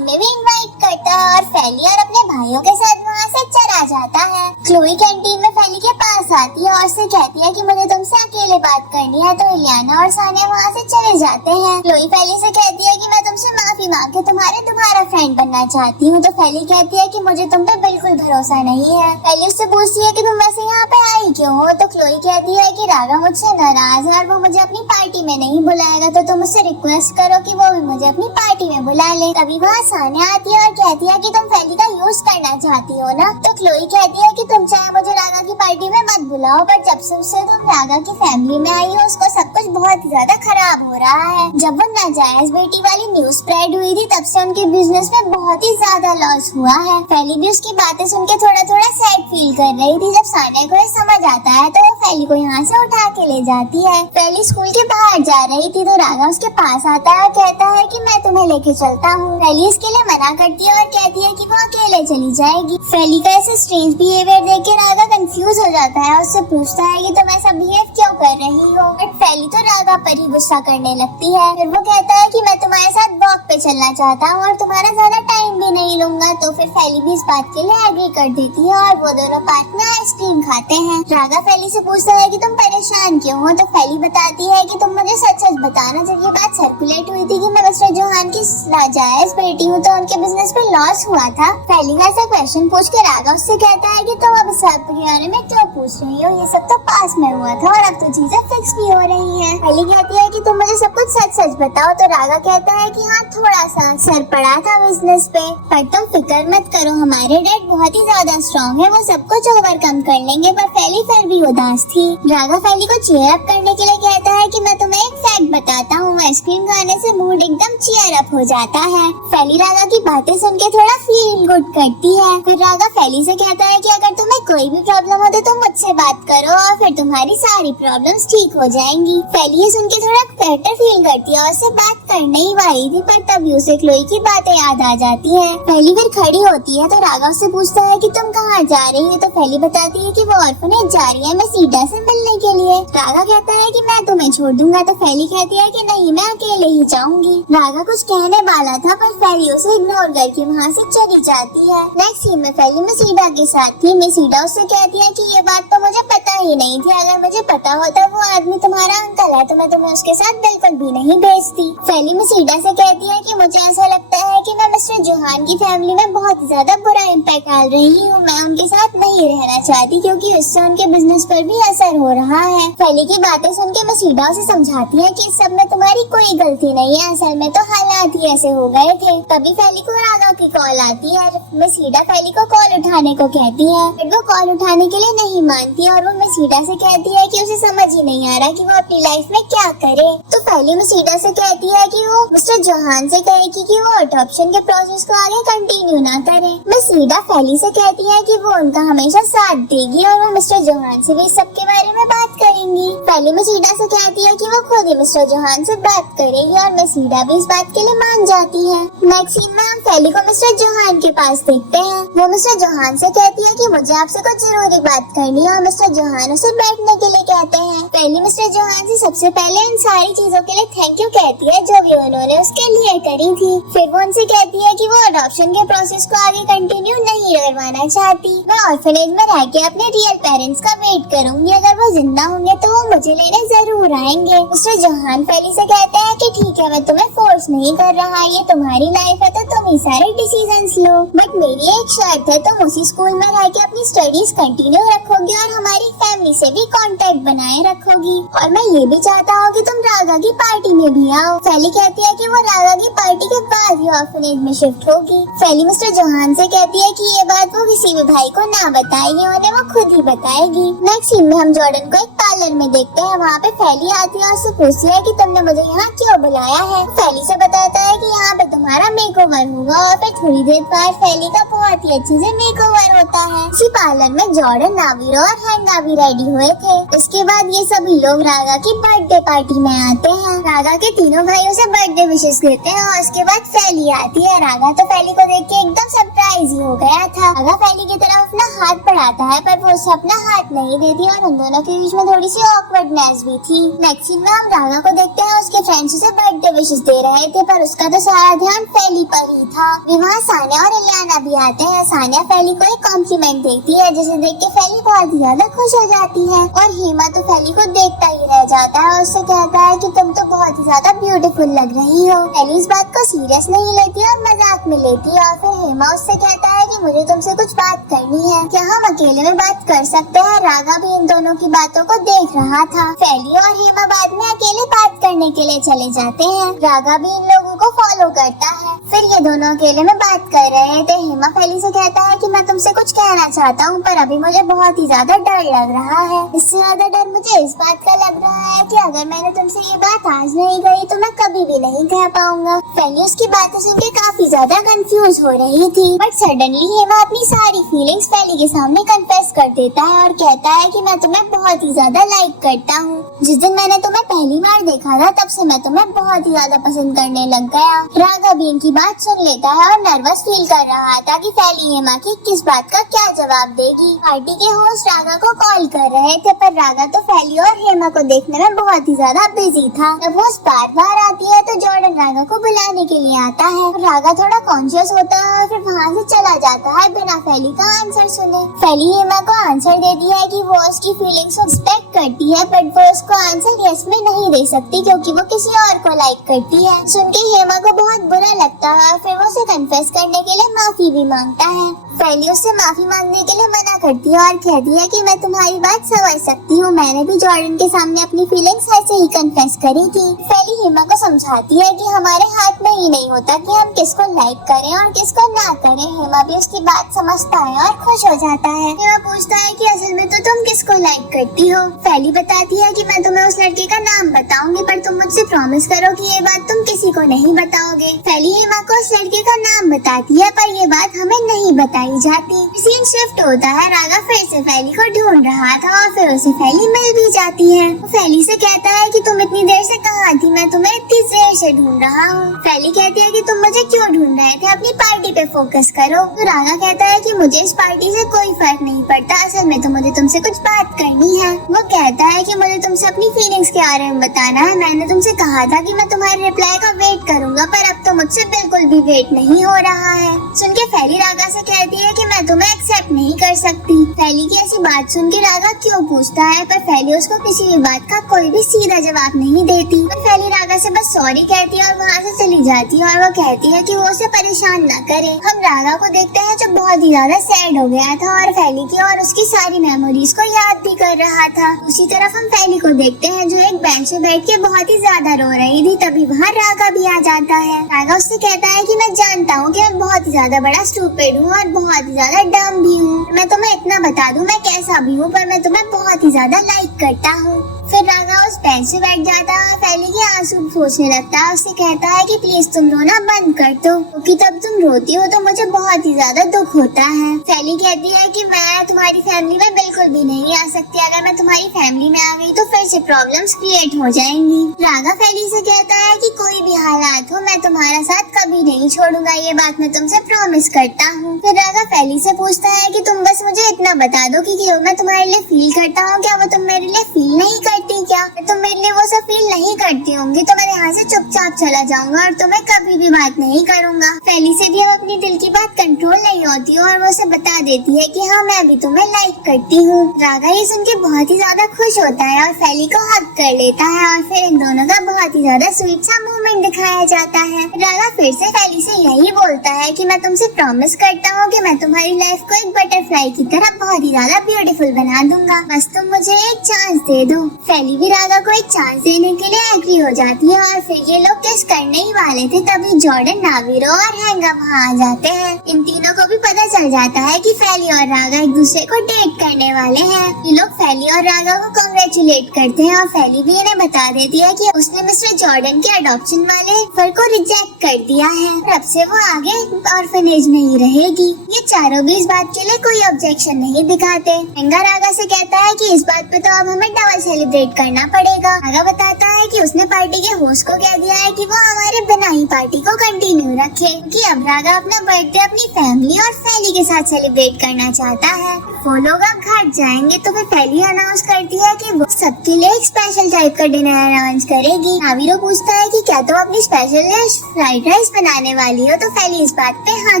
में भी इनवाइट करता है और फैली और अपने भाइयों के साथ वहाँ से चला जाता है। क्लोई कैंटीन में फैली के पास आती है और उससे कहती है कि मुझे तुमसे अकेले बात करनी है, तो इलियाना और सानिया वहाँ से चले जाते हैं। क्लोई फैली से कहती है कि मैं तुमसे माफी मांग के तुम्हारे दोबारा फ्रेंड बनना चाहती हूँ, तो फैली कहती है कि मुझे तुम पे बिल्कुल भरोसा नहीं है। फैली उससे पूछती है कि तुम वैसे यहाँ पे आई क्यों हो, तो क्लोई कहती है कि रागा मुझसे नाराज है और वो मुझे अपनी पार्टी में नहीं बुलाएगा, तो तुम उससे रिक्वेस्ट करो कि वो भी मुझे अपनी पार्टी में बुला ले। तभी वहाँ सानिया आती है और कहती है कि तुम फैली का यूज करना चाहती हो ना, तो क्लोई कहती है कि तुम चाहे मुझे रागा की पार्टी में मत बुलाओ, पर जब से तुम रागा की फैमिली में आई हो उसको सब कुछ बहुत ज्यादा खराब हो रहा है। जब वो नाजायज बेटी वाली न्यूज स्प्रेड हुई थी तब से उनके बिजनेस में बहुत ही ज्यादा लॉस हुआ है। फैली भी उसकी बातें सुन के थोड़ा थोड़ा सैड फील कर रही थी। जब सानिया को ये समझ आता है तो वो फैली को यहाँ से उठा के ले जाती है। फैली स्कूल के बाहर जा रही थी तो रागा उसके पास आता है और कहता है कि मैं तुम्हें लेके चलता हूँ। फैली इसके लिए मना करती है और कहती है कि वो अकेले चली जाएगी। फैली का ऐसे स्ट्रेंज बिहेवियर देख के रागा कंफ्यूज हो जाता है और उससे पूछता है कि तुम ऐसा बिहेव क्यों कर रही हो। बट फैली तो रागा पर ही गुस्सा करने लगती है। फिर वो कहता है कि मैं तुम्हारे साथ वॉक पे चलना चाहता हूँ और तुम्हारा ज्यादा टाइम भी नहीं लूंगा, तो फिर फैली भी इस बात के लिए एग्री कर देती है और वो दोनों पार्क में आइसक्रीम खाते हैं। रागा फैली से पूछता है कि तुम परेशान क्यों हो, तो फैली बताती है कि तुम मुझे सच सच बताना, जब ये बात सर्कुलेट हुई थी कि मैं मिस्टर जोहान की नाजायज बेटी हूँ तो उनके बिजनेस पे लॉस हुआ था। फैली का ऐसा क्वेश्चन पूछ के रागा उससे कहता है कि तुम अब इस बात के बारे में क्यों पूछ रही हो, ये सब तो पास में हुआ था और अब तो चीजें फिक्स भी हो रही हैं। फैली कहती है कि तुम मुझे सब कुछ सच सच बताओ, तो रागा कहता है कि हाँ, थोड़ा सा असर पड़ा था बिजनेस पे, पर तुम फिक्र मत करो, हमारे डैड बहुत ही ज्यादा स्ट्रॉन्ग है, वो सब कुछ ओवरकम कर लेंगे। पर फैली फिर भी उदास थी। रागा फैली को चीयर अप करने के लिए कहता है कि मैं तुम्हें एक फैक्ट बताता हूँ, आइसक्रीम खाने से मूड एकदम चीयर अप हो जाता है। फैली रागा की बातें सुन के थोड़ा फील गुड करती है। फिर रागा फैली से कहता है कि अगर तुम्हें कोई भी प्रॉब्लम हो तो तुम मुझसे बात करो और फिर तुम्हारी सारी प्रॉब्लम्स ठीक हो जाएंगी। फैली ये सुन के थोड़ा बेटर फील करती है और उससे बात करने ही वाली थी, पर तभी उसे क्लोई की बातें याद आ जाती है। फैली फिर खड़ी होती है तो रागा उससे पूछता है कि तुम कहाँ जा रही हो, तो फैली बताती है कि वो ऑर्फनेज जा रही है मैं सीडा से मिलने के लिए। रागा कहता है कि मैं तुम्हें छोड़ दूंगा, तो फैली कहती है कि नहीं, मैं अकेले ही जाऊंगी। रागा कुछ कहने वाला था पर फैली उसे इग्नोर करके वहाँ से चली जाती है। नेक्स्ट सीन में फैली मसीडा के साथ थी। मसीडा उससे कहती है कि ये बात तो मुझे पता ही नहीं थी, अगर मुझे पता होता वो आदमी तुम्हारा अंकल है तो मैं तुम्हें उसके साथ बिल्कुल भी नहीं भेजती। फैली मसीडा से कहती है कि मुझे ऐसा लगता है कि मैं मिस्टर जोहान की फैमिली में बहुत ज्यादा बुरा इम्पैक्ट डाल रही हूँ, मैं उनके साथ नहीं रहना चाहती क्योंकि इससे उनके बिजनेस पर भी असर हो रहा है। फैली की बातें सुन के मसीडा उसे समझाती है कि इस सब में तुम्हारी कोई गलती नहीं है, असल में तो हालात ही ऐसे हो गए थे। तभी फैली को रागा की कॉल आती है। मसीडा फैली को कॉल उठाने को कहती है, बट वो कॉल उठाने के लिए नहीं मानती और वो मसीडा से कहती है कि उसे समझ ही नहीं आ रहा कि वो अपनी लाइफ में क्या करे। तो फैली मसीडा से कहती है कि वो मिस्टर जोहान से कहेगी कि वो अडॉप्शन के प्रोसेस को आगे कंटिन्यू ना करें। मसीडा फैली से कहती है कि वो उनका हमेशा साथ देगी और वो मिस्टर जोहान से भी इस सब के बारे में बात करेंगी। फैली मसीडा से कहती है कि वो खुद ही मिस्टर जोहान से बात करेगी और मसीडा भी इस बात के लिए मान जाती है। नेक्स्ट सीन में हम फैली को मिस्टर जोहान के पास देखते हैं। वो मिस्टर जोहान से कहती है कि मुझे आपसे कुछ जरूरी बात करनी है और मिस्टर जोहान उसे बैठने के लिए कहते हैं। फैली मिस्टर जोहान से सबसे पहले इन सारी चीजों के लिए थैंक यू कहती है जो भी उन्होंने उसके लिए करी थी। फिर वो उनसे कहती है कि वो अडॉप्शन के प्रोसेस को आगे कंटिन्यू नहीं करवाना चाहती। मैं ऑर्फनेज में रह के अपने रियल पेरेंट्स का वेट करूंगी। अगर वो जिंदा होंगे तो वो मुझे लेने जरूर आएंगे। मिस्टर जोहान फैली से कहते हैं कि ठीक है, मैं तुम्हें फोर्स नहीं कर रहा, ये तुम्हारी लाइफ है तो तुम ही सारे डिसीजंस लो, बट मेरी एक शर्त है, तुम उसी स्कूल में रह के अपनी स्टडीज कंटिन्यू रखोगी और हमारी फैमिली से भी कांटेक्ट बनाए रखोगी। और मैं ये भी चाहता हूँ कि तुम रागा की पार्टी में भी आओ। फैली कहती है कि वो रागा की पार्टी के बाद ही ऑर्फनेज में शिफ्ट होगी। फैली मिस्टर जोहान से कहती है कि ये बात वो किसी भी भाई को ना बताएगी, उन्हें वो खुद ही बताएगी। नेक्स्ट सीन में हम जॉर्डन को एक पार्लर में देखते हैं। वहाँ पे फैली आती है और उससे पूछती है कि तुमने मुझे यहाँ क्यों बुलाया है। फैली से बताता है कि यहाँ पे तुम्हारा मेकओवर होगा और फिर थोड़ी देर बाद फैली का बहुत ही अच्छे से मेकओवर होता है। इसी पार्लर में जॉर्डन, नावीरो और हैंगा भी रेडी हुए थे। इसके बाद ये सभी लोग रागा की बर्थडे पार्टी में आते हैं। रागा के तीनों भाइयों से बर्थडे विशेष देते हैं और उसके बाद फैली आती है। रागा तो फैली को देख के एकदम सरप्राइज ही हो गया था। रागा फैली की तरफ अपना हाथ बढ़ाता है पर वो उसे अपना हाथ नहीं देती और उन दोनों के बीच में थोड़ी सी ऑकवर्डनेस भी थी। नेक्स्ट सीन में हम रागा को देखते हैं, उसके फ्रेंड्स उसे बर्थडे विशेष दे रहे थे पर उसका तो सारा ध्यान फैली पर ही था। वहाँ सानिया और इलियाना भी आते हैं। सानिया फैली को एक कॉम्प्लीमेंट देती है जिसे देख के फैली बहुत ही ज्यादा खुश हो जाती है और हेमा तो फैली को देखता ही रह जाता है और उससे कहता है कि तुम तो बहुत ही ज्यादा ब्यूटीफुल लग रही हो। फैली इस बात को सीरियस नहीं लेती और मजाक में लेती है और फिर हेमा उससे कहता है कि मुझे तुमसे कुछ बात करनी है, क्या हम अकेले में बात कर सकते हैं। रागा भी इन दोनों की बातों को देख रहा था। फैली और हेमा बाद में अकेले बात करने के लिए चले जाते हैं। रागा भी इन लोगों को फॉलो करता है। फिर ये दोनों अकेले में बात कर रहे थे। हेमा फैली से कहता है कि मैं तुमसे कुछ कहना चाहता हूँ पर अभी मुझे बहुत ही ज्यादा डर लग रहा है। इससे ज्यादा डर मुझे इस बात का लग रहा है कि अगर मैंने तुमसे ये बात आज नहीं कही तो मैं कभी भी नहीं कह पाऊंगा। फैली उसकी बातें सुन के काफी ज्यादा कंफ्यूज हो रही थी बट सडनली हेमा अपनी सारी फीलिंग्स फैली के सामने कन्फेस कर देता है और कहता है कि मैं तुम्हें बहुत ही ज्यादा लाइक करता हूँ। जिस दिन मैंने तुम्हें पहली बार देखा था तब से मैं तुम्हें बहुत ही ज्यादा पसंद करने लग गया। रागा भी इनकी बात सुन लेता है और नर्वस फील कर रहा था कि फैली हेमा की किस बात का क्या जवाब देगी। पार्टी के होस्ट रागा को कॉल कर रहे थे पर रागा तो फैली और हेमा को देखने में बहुत ही ज्यादा बिजी था। जब होस्ट बार आती है तो जॉर्डन रागा को बुलाने के लिए आता है। रागा थोड़ा कॉन्शियस होता है और फिर वहाँ से चला जाता है बिना फैली का आंसर सुने। फैली हेमा को आंसर देती है कि वो उसकी फीलिंग्स को रिस्पेक्ट करती है बट वो उसको आंसर यस में नहीं दे सकती क्योंकि वो किसी और को लाइक करती है। सुन के हेमा को बहुत बुरा लगता है और फिर वो उसे कन्फेस करने के लिए माफी भी मांगता है। फैली उससे माफी मांगने के लिए मना करती है और कहती है कि मैं तुम्हारी बात समझ सकती हूँ, मैंने भी जॉर्डन के सामने अपनी फीलिंग्स ऐसे ही कन्फेस करी थी। फैली हेमा को समझाती है कि हमारे हाथ में ही नहीं होता कि हम किसको लाइक करें और किसको ना करें। हेमा भी उसकी बात समझता है और खुश हो जाता है। हेमा पूछता है कि असल में तो तुम किसको लाइक करती हो। फैली बताती है कि मैं तुम्हें उस लड़के का नाम बताऊंगी पर तुम मुझसे प्रॉमिस करो कि ये बात तुम किसी को नहीं बताओगे। फैली हेमा को उस लड़के का नाम बताती है पर ये बात हमें नहीं बताई जाती। सीन शिफ्ट होता है। रागा फिर से फैली को ढूंढ रहा था और फिर उसे फैली मिल भी जाती है। वो फैली से कहता है कि तुम इतनी देर से कहाँ थी, मैं तुम्हें इतनी देर से ढूंढ रहा हूँ। फैली कहती है कि तुम मुझे क्यों ढूंढ रहे थे, अपनी पार्टी पे फोकस करो। तो रागा कहता है कि मुझे इस पार्टी से कोई फर्क नहीं पड़ता, असल में तो मुझे तुमसे कुछ बात करनी है। वो कहता है कि मुझे तुमसे अपनी फीलिंग्स के बारे में बताना है। मैंने तुमसे कहा था कि मैं तुम्हारे रिप्लाई का वेट करूंगा पर अब तो मुझसे बिल्कुल भी वेट नहीं हो रहा है। सुन के फैली रागा से कहती है कि मैं तुम्हें एक्सेप्ट नहीं कर सकती। फैली की ऐसी बात सुन के रागा क्यों पूछता है पर फैली उसको किसी भी बात का कोई भी सीधा जवाब नहीं देती। पर फैली रागा से बस सॉरी कहती है और वहाँ से चली जाती है और वो कहती है कि वो उसे परेशान न करे। हम रागा को देखते हैं जो बहुत ही ज्यादा सैड हो गया था और फैली की और उसकी सारी मेमोरीज को याद भी कर रहा था। उसी तरफ हम फैली को देखते हैं जो एक बेंच पे बैठ के बहुत ही ज्यादा रो रही थी। तभी वहाँ रागा भी आ जाता है। रागा उससे कहता है कि मैं जानता हूँ कि मैं बहुत ही ज्यादा बड़ा स्टूपिड हूँ और बहुत ही ज्यादा डम भी हूँ। मैं तुम्हें इतना बता दूं मैं कैसा भी हूँ पर मैं तुम्हें बहुत ही ज्यादा लाइक करता हूँ। फिर रागा उस बेंच पे बैठ जाता है और फैली के आंसू पोंछने लगता है। उससे कहता है कि प्लीज तुम रोना बंद कर दो, क्योंकि तब तुम रोती हो तो मुझे बहुत ही ज्यादा दुख होता है। फैली कहती है कि मैं तुम्हारी फैमिली में बिल्कुल भी नहीं आ सकती, अगर मैं तुम्हारी फैमिली में आ गई तो फिर से प्रॉब्लम्स क्रिएट हो जाएंगी। रागा फैली से कहता है कि कोई भी हालात हो मैं तुम्हारा साथ कभी नहीं छोड़ूंगा, ये बात मैं तुमसे प्रॉमिस करता हूँ। फिर रागा फैली से पूछता है कि तुम बस मुझे इतना बता दो कि मैं तुम्हारे लिए फील करता हूँ क्या वो तुम मेरे लिए फील नहीं करती क्या? तुम मेरे लिए वो सब फील नहीं करती होंगी तो मैं यहाँ से चुपचाप चला जाऊंगा और तुम्हें कभी भी बात नहीं करूंगा। फैली से भी अब अपनी दिल की बात कंट्रोल नहीं होती और वो उसे बता देती है कि हाँ मैं भी तुम्हें लाइक करती हूँ। रागा ये सुन के बहुत ही ज्यादा खुश होता है और फैली को हग कर लेता है और फिर इन दोनों का बहुत ही ज्यादा स्वीट सा मूवमेंट दिखाया जाता है। रागा फिर से फैली से यही बोलता है कि मैं तुमसे प्रॉमिस करता हूँ कि मैं तुम्हारी लाइफ को एक बटरफ्लाई की तरह बहुत ही ज्यादा ब्यूटीफुल बना दूंगा, बस तुम मुझे एक चांस दे दो। फैली भी रागा को एक चांस देने के लिए एग्री हो जाती है और फिर ये लोग किस करने ही वाले थे तभी जॉर्डन, नावीरो और हैंगा वहाँ आ जाते हैं। इन तीनों को भी पता चल जाता है कि फैली और रागा एक दूसरे को डेट करने वाले हैं। ये लोग फैली और रागा को कांग्रेचुलेट करते हैं और फैली भी इन्हें बता देती है कि उसने मिस्टर जॉर्डन के अडॉप्शन वाले ऑफर को रिजेक्ट कर दिया है, अब से वो आगे ऑर्फनेज में ही रहेगी। ये चारों भी इस बात के लिए कोई ऑब्जेक्शन नहीं दिखाते। हैंगा रागा से कहता है कि इस बात पे तो अब हमें डबल सेलिब्रेट करना पड़ेगा। रागा बताता है कि उसने पार्टी के होस्ट को कह दिया है कि वो हमारे बिना ही पार्टी को कंटिन्यू रखे, कि अब रागा अपना बर्थडे अपनी फैमिली और फैली के साथ सेलिब्रेट करना चाहता है। वो लोग अब घर जाएंगे तो फिर फैली अनाउंस करती है कि वो सबके लिए एक स्पेशल टाइप का डिनर अरेंज करेगी। नावीरो पूछता है कि क्या तुम अपनी स्पेशल डिश फ्राइड राइस बनाने वाली हो, तो फैली इस बात पे हाँ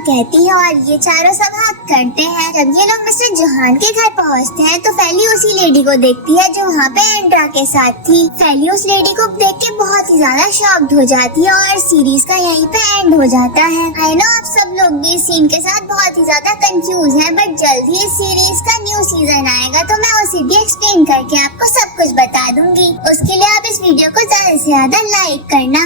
कहती है और ये चारों सब हाँ करते हैं। जब ये लोग मिस्टर जोहान के घर पहुँचते हैं तो फैली उसी लेडी को देखती है जो वहाँ पे एंड्रा के साथ थी। फैली उस लेडी को देख के बहुत ही ज्यादा शॉक्ड हो जाती है और सीरीज का यहीं पे एंड हो जाता है। आई नो आप सब लोग भी इस सीन के साथ बहुत ही ज्यादा कंफ्यूज हैं, बट जल्द ही इस सीरीज का न्यू सीजन आएगा तो मैं उसे भी एक्सप्लेन करके आपको सब कुछ बता दूंगी। उसके लिए आप इस वीडियो को ज्यादा से ज्यादा लाइक करना।